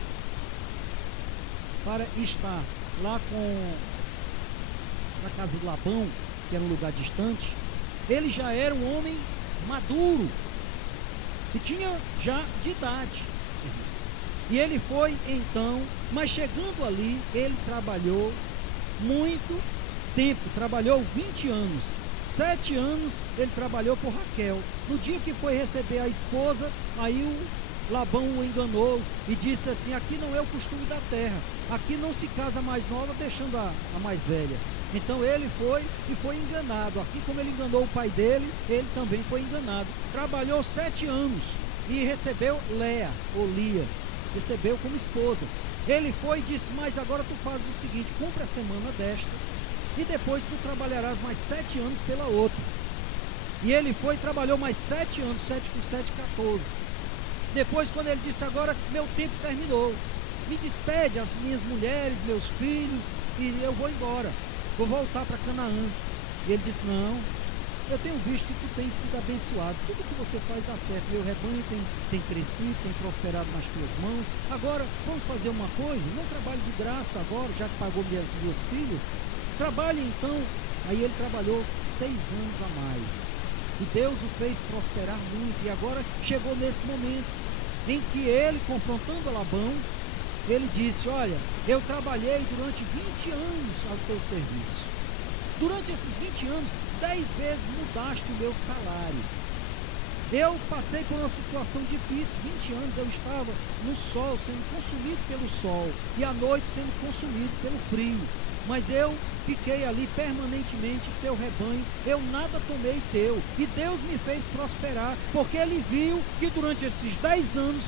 estar lá na casa de Labão, que era um lugar distante, ele já era um homem maduro e tinha já de idade. E ele foi então, mas chegando ali, ele trabalhou muito tempo, trabalhou 20 anos. 7 anos ele trabalhou por Raquel. No dia que foi receber a esposa, aí o Labão o enganou e disse assim: aqui não é o costume da terra, aqui não se casa a mais nova deixando a mais velha. Então ele foi enganado, assim como ele enganou o pai dele, ele também foi enganado. Trabalhou 7 anos e recebeu Léa, ou Lia, recebeu como esposa. Ele foi e disse: mas agora tu fazes o seguinte, cumpre a semana desta, e depois tu trabalharás mais 7 anos pela outra. E ele foi e trabalhou mais 7 anos, 7 com 7, 14. Depois, quando ele disse: agora meu tempo terminou, me despede as minhas mulheres, meus filhos, e eu vou embora, vou voltar para Canaã. E ele disse: não, eu tenho visto que tu tens sido abençoado, tudo que você faz dá certo, meu rebanho tem crescido, tem prosperado nas tuas mãos. Agora vamos fazer uma coisa, não trabalhe de graça agora, já que pagou minhas 2 filhas, trabalhe então. Aí ele trabalhou 6 anos a mais, e Deus o fez prosperar muito. E agora chegou nesse momento em que ele, confrontando Labão, ele disse: olha, eu trabalhei durante 20 anos ao teu serviço. Durante esses 20 anos 10 vezes mudaste o meu salário. Eu passei por uma situação difícil, 20 anos eu estava no sol, sendo consumido pelo sol, e à noite sendo consumido pelo frio. Mas eu fiquei ali permanentemente, teu rebanho, eu nada tomei teu, e Deus me fez prosperar, porque Ele viu que durante esses 10 anos,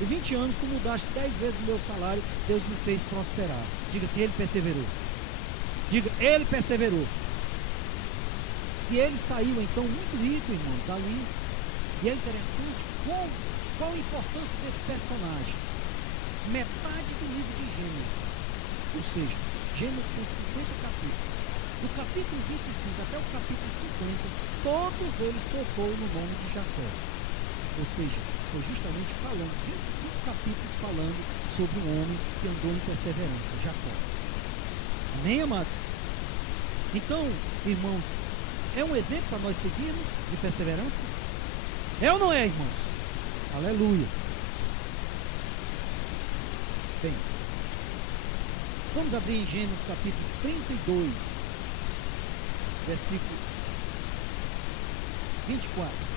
e 20 anos, tu mudaste 10 vezes o meu salário, Deus me fez prosperar. Diga assim, Ele perseverou. Diga, Ele perseverou. E ele saiu então muito rico, irmão, dali. E é interessante qual a importância desse personagem. Metade do livro de Gênesis, ou seja, Gênesis tem 50 capítulos. Do capítulo 25 até o capítulo 50, todos eles tocou no nome de Jacó. Ou seja, foi justamente falando, 25 capítulos falando sobre um homem que andou em perseverança, Jacó. Amém, amados? Então, irmãos, é um exemplo para nós seguirmos de perseverança? É ou não é, irmãos? Aleluia. Bem, vamos abrir em Gênesis capítulo 32, versículo 24.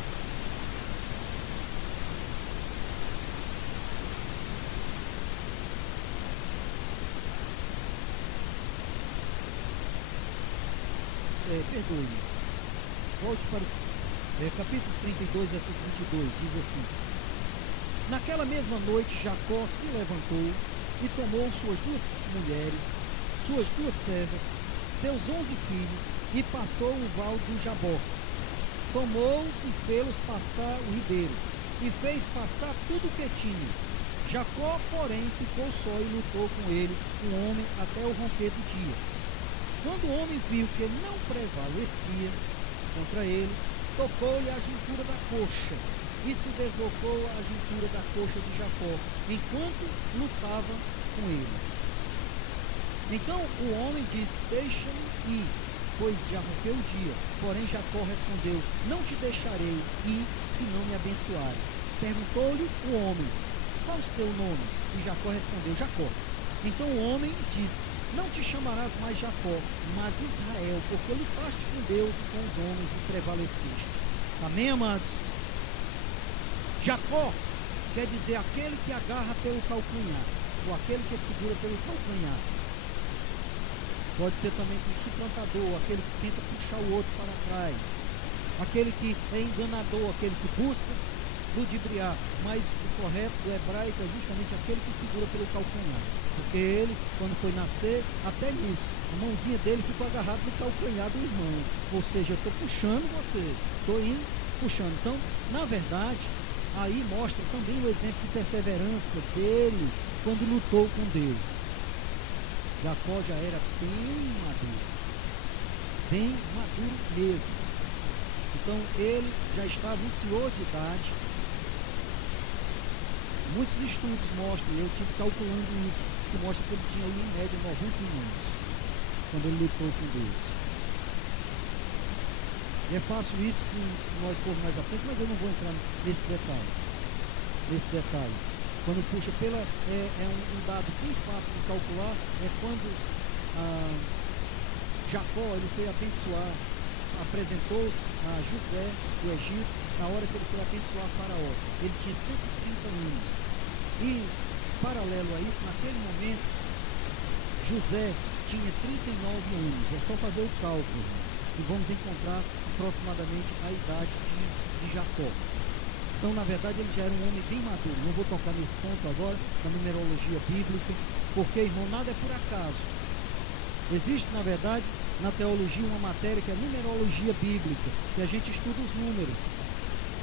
Perdoe-me. Volte para o capítulo 32, versículo 22, diz assim: Naquela mesma noite Jacó se levantou e tomou suas 2 mulheres, suas 2 servas, seus 11 filhos, e passou o val do Jabó. Tomou-se e fê-los passar o ribeiro, e fez passar tudo o que tinha. Jacó, porém, ficou só e lutou com ele, um homem, até o romper do dia. Quando o homem viu que ele não prevalecia contra ele, tocou-lhe a juntura da coxa, e se deslocou a juntura da coxa de Jacó, enquanto lutava com ele. Então o homem disse: Deixa-me ir, pois já rompeu o dia. Porém Jacó respondeu: Não te deixarei ir, se não me abençoares. Perguntou-lhe o homem: Qual o teu nome? E Jacó respondeu: Jacó. Então o homem disse: Não te chamarás mais Jacó, mas Israel, porque lutaste com Deus e com os homens e prevaleceste. Amém, amados? Jacó quer dizer aquele que agarra pelo calcanhar, ou aquele que segura pelo calcanhar. Pode ser também um suplantador, aquele que tenta puxar o outro para trás, aquele que é enganador, aquele que busca ludibriar. Mas o correto do hebraico é justamente aquele que segura pelo calcanhar, porque ele, quando foi nascer, até nisso, a mãozinha dele ficou agarrada no calcanhar do irmão, ou seja, eu estou puxando você, estou indo puxando. Então, na verdade, aí mostra também o exemplo de perseverança dele quando lutou com Deus. Jacó já era bem maduro mesmo. Então ele já estava um senhor de idade. Muitos estudos mostram, eu estive calculando isso, que mostra que ele tinha em média 91 anos, quando ele lutou com Deus. E é fácil isso se nós formos mais à frente, mas eu não vou entrar nesse detalhe. Quando puxa é um dado bem fácil de calcular, é quando Jacó ele foi abençoar, apresentou-se a José do Egito, na hora que ele foi abençoar Faraó. Ele tinha 130 anos. E, paralelo a isso, naquele momento, José tinha 39 anos. É só fazer o cálculo. E vamos encontrar aproximadamente a idade de Jacó. Então, na verdade, ele já era um homem bem maduro. Não vou tocar nesse ponto agora, na numerologia bíblica, porque, irmão, nada é por acaso. Existe, na verdade, na teologia uma matéria que é numerologia bíblica, que a gente estuda os números,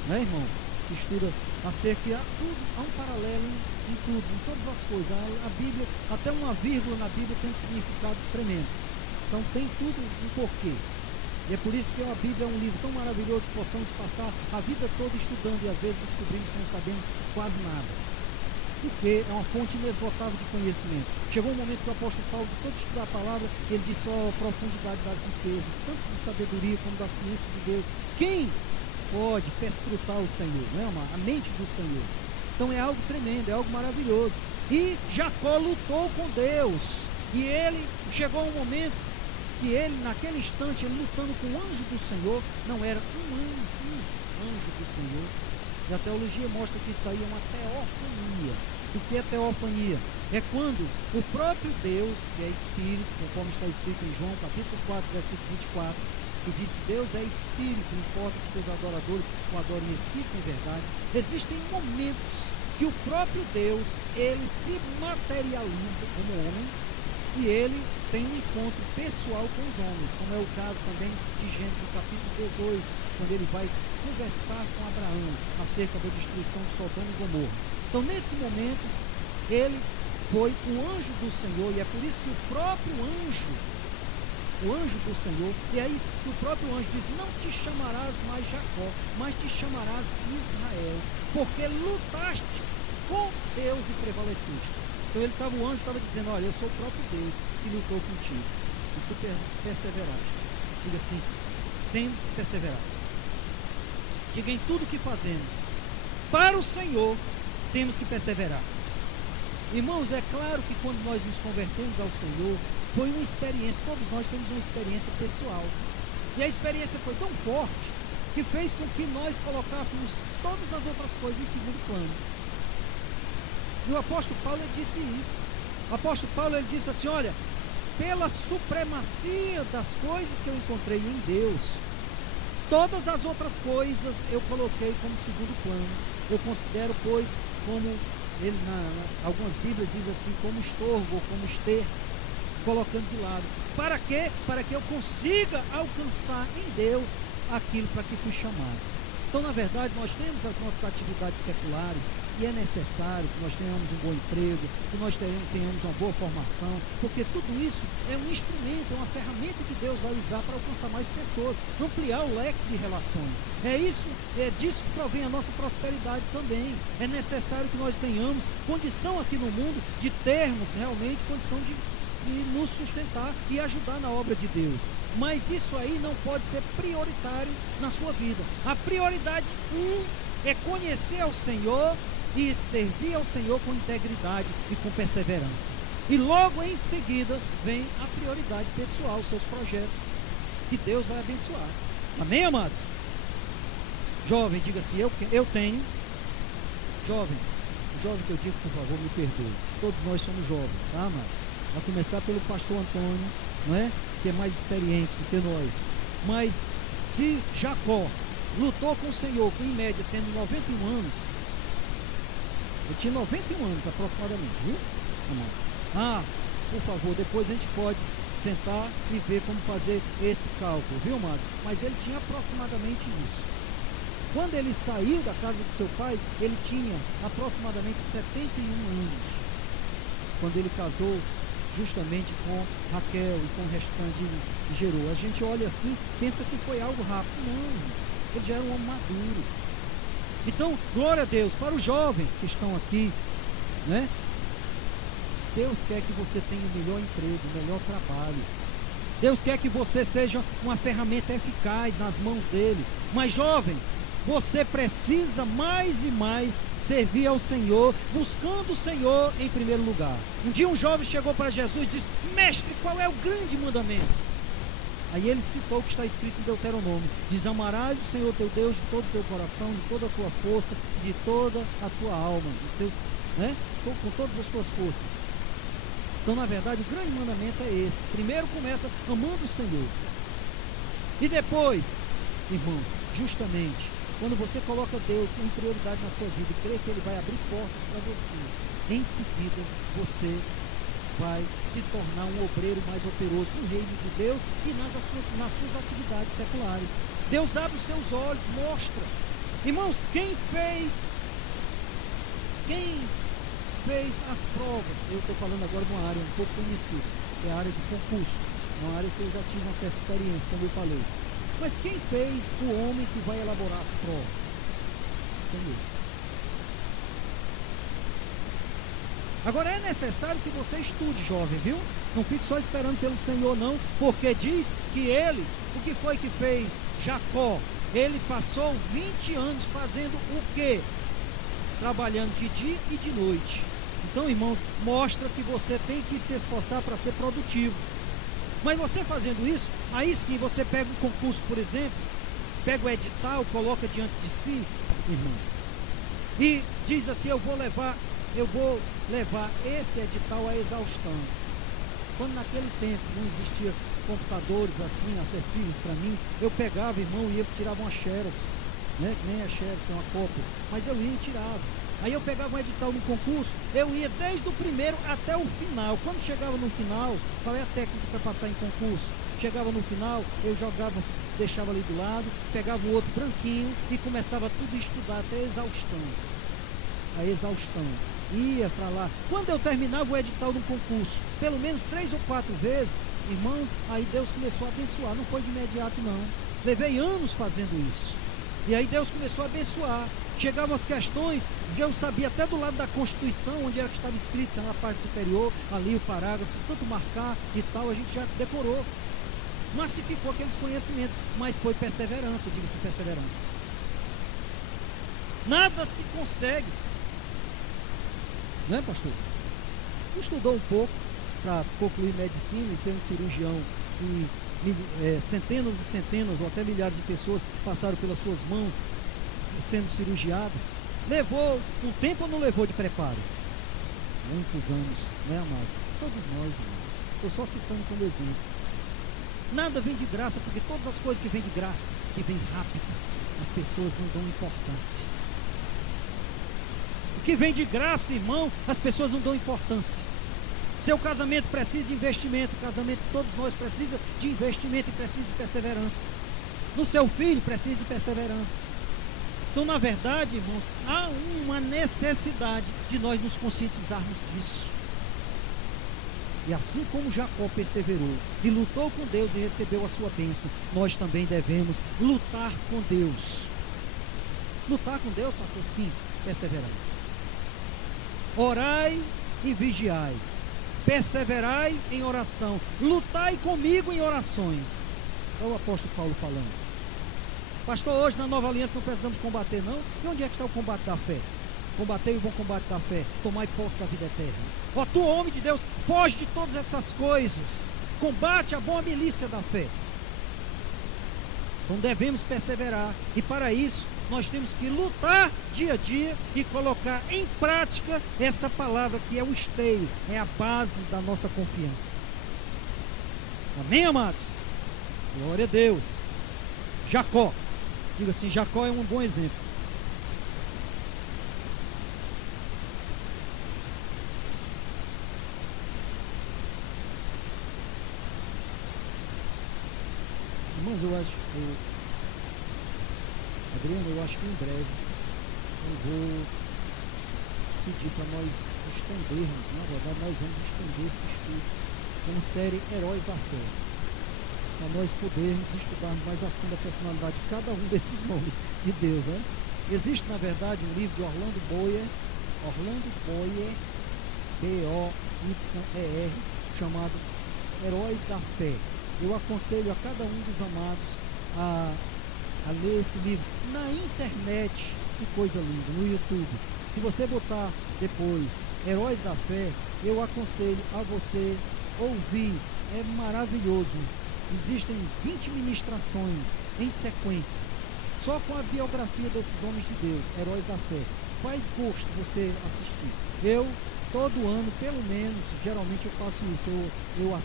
né, irmão? Estuda acerca de tudo, há um paralelo em tudo, em todas as coisas. A Bíblia, até uma vírgula na Bíblia tem um significado tremendo. Então, tem tudo um porquê. E é por isso que a Bíblia é um livro tão maravilhoso que possamos passar a vida toda estudando e às vezes descobrimos que não sabemos quase nada. Porque é uma fonte inesgotável de conhecimento. Chegou um momento que o apóstolo Paulo, de todo estudar a palavra, ele disse só a profundidade das riquezas, tanto de sabedoria como da ciência de Deus. Quem pode perscrutar o Senhor, não é, amado? A mente do Senhor. Então é algo tremendo, é algo maravilhoso. E Jacó lutou com Deus. E ele chegou um momento que ele, naquele instante, ele lutando com o anjo do Senhor, não era um anjo do Senhor. E a teologia mostra que isso aí é uma teofania. O que é teofania? É quando o próprio Deus, que é Espírito, conforme está escrito em João, capítulo 4, versículo 24, que diz que Deus é Espírito, não importa que seus adoradores o adorem em Espírito em verdade. Existem momentos que o próprio Deus, ele se materializa como homem, e ele tem um encontro pessoal com os homens, como é o caso também de Gênesis capítulo 18, quando ele vai conversar com Abraão acerca da destruição de Sodoma e Gomorra. Então, nesse momento, ele foi o anjo do Senhor, e é por isso que o próprio anjo, o anjo do Senhor, e é isso que o próprio anjo diz: não te chamarás mais Jacó, mas te chamarás Israel, porque lutaste com Deus e prevaleceste. Então o anjo estava dizendo: olha, eu sou o próprio Deus que lutou contigo, e tu perseveraste. Diga assim: temos que perseverar. Diga: em tudo que fazemos para o Senhor, temos que perseverar. Irmãos, é claro que quando nós nos convertemos ao Senhor, foi uma experiência, todos nós temos uma experiência pessoal, e a experiência foi tão forte, que fez com que nós colocássemos todas as outras coisas em segundo plano. E o apóstolo Paulo, ele disse isso. O apóstolo Paulo, ele disse assim: olha, pela supremacia das coisas que eu encontrei em Deus, todas as outras coisas eu coloquei como segundo plano. Eu considero, pois, como ele, algumas Bíblias dizem assim, como estorvo ou como esterco, colocando de lado. Para quê? Para que eu consiga alcançar em Deus aquilo para que fui chamado. Então, na verdade, nós temos as nossas atividades seculares, e é necessário que nós tenhamos um bom emprego, que nós tenhamos uma boa formação, porque tudo isso é um instrumento, é uma ferramenta que Deus vai usar para alcançar mais pessoas, ampliar o leque de relações. É disso que provém a nossa prosperidade também. É necessário que nós tenhamos condição aqui no mundo de termos realmente condição de nos sustentar e ajudar na obra de Deus. Mas isso aí não pode ser prioritário na sua vida. A prioridade é conhecer ao Senhor e servir ao Senhor com integridade e com perseverança. E logo em seguida vem a prioridade pessoal, os seus projetos, que Deus vai abençoar. Amém, amados? Jovem, diga assim: eu tenho. Jovem que eu digo, por favor, me perdoe. Todos nós somos jovens, tá, amados? A começar pelo pastor Antônio, não é? Que é mais experiente do que nós. Mas se Jacó lutou com o Senhor, em média tendo 91 anos, eu tinha 91 anos aproximadamente, viu? Por favor, depois a gente pode sentar e ver como fazer esse cálculo, viu, amado? Mas ele tinha aproximadamente isso. Quando ele saiu da casa de seu pai, ele tinha aproximadamente 71 anos, quando ele casou justamente com Raquel e com o restante de gerou. A gente olha assim, pensa que foi algo rápido. Não, ele já era um homem maduro. Então, glória a Deus, para os jovens que estão aqui, né? Deus quer que você tenha o melhor emprego, o melhor trabalho. Deus quer que você seja uma ferramenta eficaz nas mãos dele. Mas jovem, você precisa mais e mais servir ao Senhor, buscando o Senhor em primeiro lugar. Um dia um jovem chegou para Jesus e disse: mestre, qual é o grande mandamento? Aí ele citou o que está escrito em Deuteronômio: diz: amarás o Senhor teu Deus de todo o teu coração, de toda a tua força, de toda a tua alma, com todas as tuas forças. Então, na verdade, o grande mandamento é esse. Primeiro começa amando o Senhor, e depois, irmãos, justamente quando você coloca Deus em prioridade na sua vida e crê que Ele vai abrir portas para você, em seguida você vai se tornar um obreiro mais operoso no reino de Deus e nas suas atividades seculares. Deus abre os seus olhos, mostra. Irmãos, quem fez as provas? Eu estou falando agora de uma área um pouco conhecida, que é a área de concurso, uma área que eu já tive uma certa experiência, como eu falei. Mas quem fez o homem que vai elaborar as provas? O Senhor. Agora é necessário que você estude, jovem, viu? Não fique só esperando pelo Senhor, não, porque diz que ele, o que foi que fez Jacó? Ele passou 20 anos fazendo o quê? Trabalhando de dia e de noite. Então, irmãos, mostra que você tem que se esforçar para ser produtivo. Mas você fazendo isso, aí sim você pega um concurso, por exemplo, pega o edital, coloca diante de si, irmãos, e diz assim: eu vou levar esse edital à exaustão. Quando naquele tempo não existia computadores assim acessíveis para mim, eu pegava, irmão, e eu tirava uma xerox, né? Que nem a xerox, é uma cópia, mas eu ia e tirava. Aí eu pegava um edital no concurso, eu ia desde o primeiro até o final. Quando chegava no final, qual é a técnica para passar em concurso? Chegava no final, eu jogava, deixava ali do lado, pegava o outro branquinho e começava tudo a estudar até a exaustão. A exaustão. Ia para lá. Quando eu terminava o edital no concurso, pelo menos 3 ou 4 vezes, irmãos, aí Deus começou a abençoar. Não foi de imediato, não. Levei anos fazendo isso. E aí Deus começou a abençoar. Chegavam as questões, eu sabia até do lado da Constituição, onde era que estava escrito, na parte superior, ali o parágrafo, tanto marcar e tal, a gente já decorou. Massificou aqueles conhecimentos, mas foi perseverança, diga-se perseverança. Nada se consegue. Não é, pastor? Estudou um pouco para concluir medicina e ser um cirurgião e centenas e centenas ou até milhares de pessoas passaram pelas suas mãos sendo cirurgiadas. Levou um tempo ou não levou de preparo? Muitos anos, né, amado? Todos nós, irmão. Estou só citando como exemplo. Nada vem de graça, porque todas as coisas que vêm de graça, que vêm rápido, as pessoas não dão importância. O que vem de graça, irmão, as pessoas não dão importância. Seu casamento precisa de investimento, o casamento de todos nós precisa de investimento e precisa de perseverança. No seu filho precisa de perseverança. Então, na verdade, irmãos, há uma necessidade de nós nos conscientizarmos disso. E assim como Jacó perseverou e lutou com Deus e recebeu a sua bênção, nós também devemos lutar com Deus. Lutar com Deus, pastor? Sim, perseverar. Orai e vigiai. Perseverai em oração. Lutai comigo em orações. É o apóstolo Paulo falando. Pastor, hoje na Nova Aliança não precisamos combater, não? E onde é que está o combate da fé? Combatei o bom combate da fé, tomai posse da vida eterna. Ó, tu, homem de Deus, foge de todas essas coisas. Combate a boa milícia da fé. Então devemos perseverar. E para isso, nós temos que lutar dia a dia e colocar em prática essa palavra que é o esteio, é a base da nossa confiança. Amém, amados? Glória a Deus. Jacó. Diga assim, Jacó é um bom exemplo. Irmãos, Adriano, eu acho que em breve eu vou pedir para nós estendermos, na verdade nós vamos estender esse estudo como série Heróis da Fé, para nós podermos estudarmos mais a fundo a personalidade de cada um desses nomes de Deus, né? Existe, na verdade, um livro de Orlando Boyer, B-O-Y-E-R, chamado Heróis da Fé. Eu aconselho a cada um dos amados a ler esse livro na internet, que coisa linda, no YouTube. Se você botar depois Heróis da Fé, eu aconselho a você ouvir, é maravilhoso. Existem 20 ministrações em sequência, só com a biografia desses homens de Deus, Heróis da Fé. Faz gosto você assistir. Eu, todo ano, pelo menos, geralmente eu faço isso, eu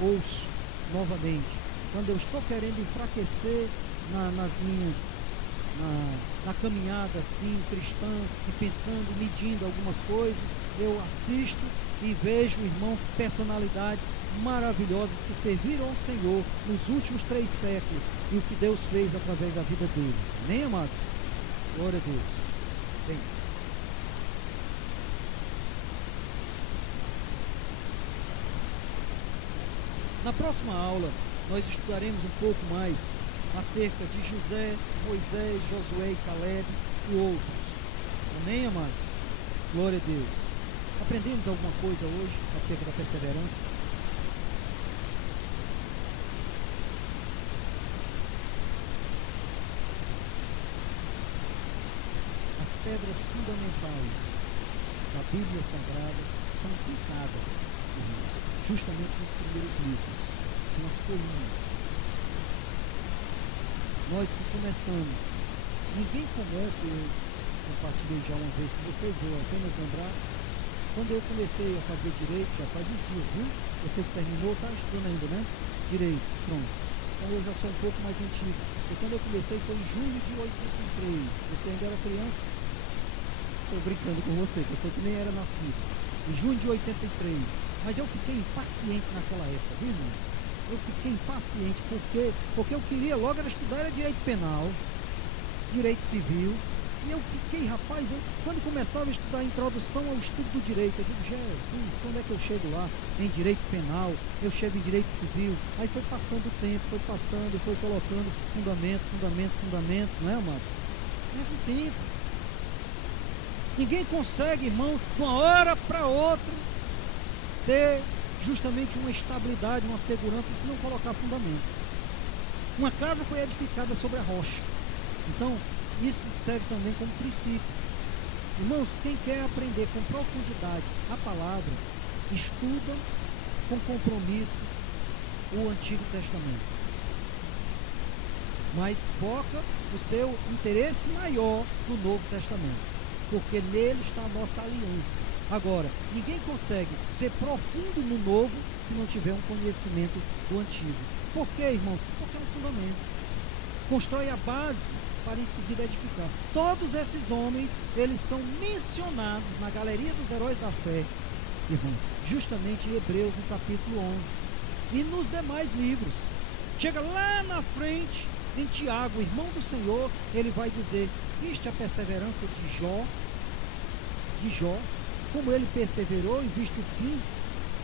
ouço novamente. Quando eu estou querendo enfraquecer na caminhada assim, cristã, e pensando, medindo algumas coisas, eu assisto e vejo, irmão, personalidades maravilhosas que serviram ao Senhor nos últimos 3 séculos e o que Deus fez através da vida deles. Amém, amado? Glória a Deus. Bem. Na próxima aula, nós estudaremos um pouco mais acerca de José, Moisés, Josué e Caleb e outros. Amém, amados? Glória a Deus. Aprendemos alguma coisa hoje acerca da perseverança? As pedras fundamentais da Bíblia Sagrada são fincadas, irmãos, justamente nos primeiros livros. são as colunas. Nós que começamos, ninguém começa, eu compartilhei já uma vez com vocês, vou apenas lembrar, quando eu comecei a fazer direito, já faz uns dias, viu? Você que terminou, está estudando ainda, né? Direito, pronto. Então eu já sou um pouco mais antigo. Porque quando eu comecei foi em julho de 83. Você ainda era criança? Estou brincando com você, que eu sei que nem era nascido. Em junho de 83. Mas eu fiquei impaciente naquela época, viu, irmão? Eu fiquei impaciente porque eu queria logo era estudar era direito penal, direito civil. E eu fiquei, rapaz, quando começava a estudar a introdução ao estudo do direito, eu digo, Jesus, quando é que eu chego lá em direito penal, eu chego em direito civil? Aí foi passando o tempo, foi passando, foi colocando fundamento, não é, amado? Leva um tempo. Ninguém consegue, irmão, de uma hora para outra, ter justamente uma estabilidade, uma segurança, se não colocar fundamento. Uma casa foi edificada sobre a rocha. Então, isso serve também como princípio. Irmãos, quem quer aprender com profundidade a palavra, estuda com compromisso o Antigo Testamento. Mas foca o seu interesse maior no Novo Testamento, porque nele está a nossa aliança. Agora, ninguém consegue ser profundo no Novo se não tiver um conhecimento do Antigo. Por quê, irmão? Porque é um fundamento. Constrói a base para em seguida edificar. Todos esses homens, eles são mencionados na galeria dos heróis da fé, irmão, justamente em Hebreus, no capítulo 11, e nos demais livros. Chega lá na frente, em Tiago, irmão do Senhor, ele vai dizer, viste a perseverança de Jó, como ele perseverou e viste o fim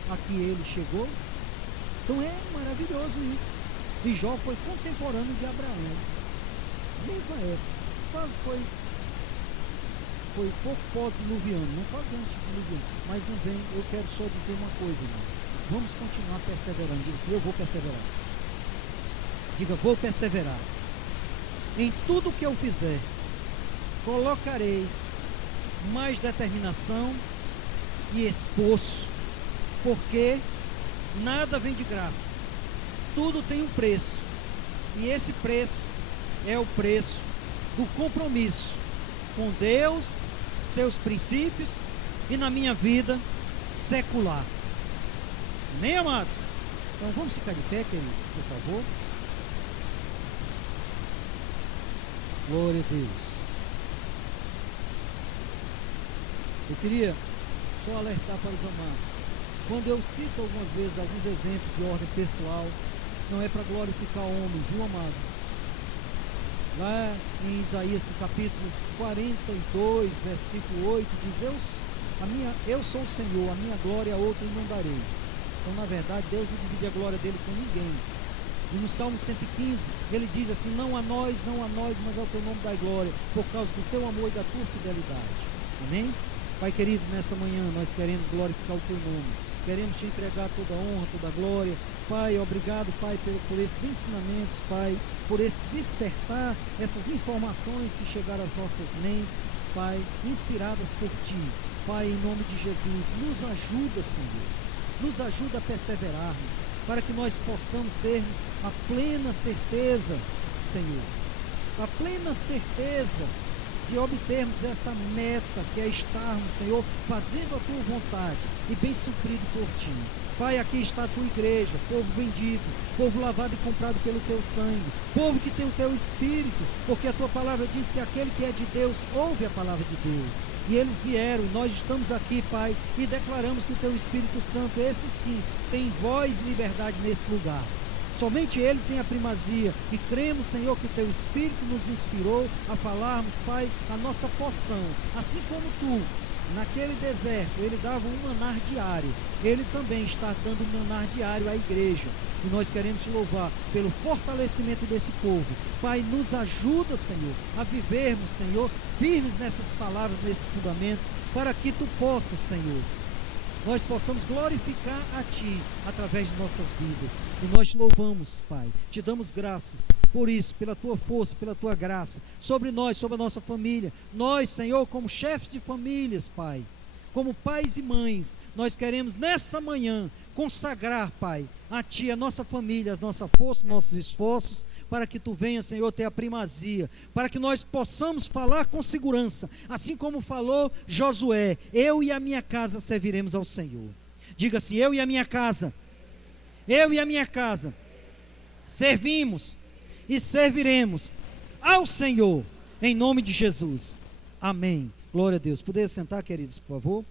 a que ele chegou. Então é maravilhoso isso. E Jó foi contemporâneo de Abraão, mesma época, quase foi pouco pós-diluviano, não quase antes-diluviano, mas não vem. Eu quero só dizer uma coisa, irmãos, vamos continuar perseverando. Diga assim, eu vou perseverar. Diga, vou perseverar. Em tudo que eu fizer, colocarei mais determinação e esforço, porque nada vem de graça, tudo tem um preço, e esse preço é o preço do compromisso com Deus, seus princípios e na minha vida secular. Amém, amados? Então vamos ficar de pé, queridos, por favor. Glória a Deus. Eu queria só alertar para os amados. Quando eu cito algumas vezes alguns exemplos de ordem pessoal, não é para glorificar o homem, viu, amado? Lá em Isaías, no capítulo 42, versículo 8, diz, eu sou o Senhor, a minha glória a outro não darei. Então, na verdade, Deus não divide a glória dele com ninguém. E no Salmo 115, ele diz assim, não a nós, mas ao teu nome dai glória, por causa do teu amor e da tua fidelidade. Amém? Pai querido, nessa manhã nós queremos glorificar o teu nome, queremos te entregar toda a honra, toda a glória. Pai, obrigado, Pai, por esses ensinamentos, Pai, por esse despertar, essas informações que chegaram às nossas mentes, Pai, inspiradas por Ti. Pai, em nome de Jesus, nos ajuda, Senhor, nos ajuda a perseverarmos, para que nós possamos termos a plena certeza, Senhor, a plena certeza de obtermos essa meta, que é estarmos, Senhor, fazendo a Tua vontade e bem suprido por Ti. Pai, aqui está a Tua igreja, povo bendito, povo lavado e comprado pelo Teu sangue, povo que tem o Teu Espírito, porque a Tua palavra diz que aquele que é de Deus ouve a palavra de Deus. E eles vieram, e nós estamos aqui, Pai, e declaramos que o Teu Espírito Santo, esse sim, tem voz e liberdade nesse lugar. Somente Ele tem a primazia, e cremos, Senhor, que o Teu Espírito nos inspirou a falarmos, Pai, a nossa porção, assim como Tu, naquele deserto, Ele dava um manar diário, Ele também está dando um manar diário à igreja, e nós queremos Te louvar pelo fortalecimento desse povo. Pai, nos ajuda, Senhor, a vivermos, Senhor, firmes nessas palavras, nesses fundamentos, para que Tu possas, Senhor, nós possamos glorificar a Ti através de nossas vidas. E nós Te louvamos, Pai. Te damos graças por isso, pela Tua força, pela Tua graça, sobre nós, sobre a nossa família. Nós, Senhor, como chefes de famílias, Pai, como pais e mães, nós queremos nessa manhã consagrar, Pai, a Ti, a nossa família, a nossa força, nossos esforços, para que Tu venha, Senhor, ter a primazia, para que nós possamos falar com segurança, assim como falou Josué: eu e a minha casa serviremos ao Senhor. Diga assim: eu e a minha casa servimos e serviremos ao Senhor, em nome de Jesus. Amém. Glória a Deus. Poder sentar, queridos, por favor.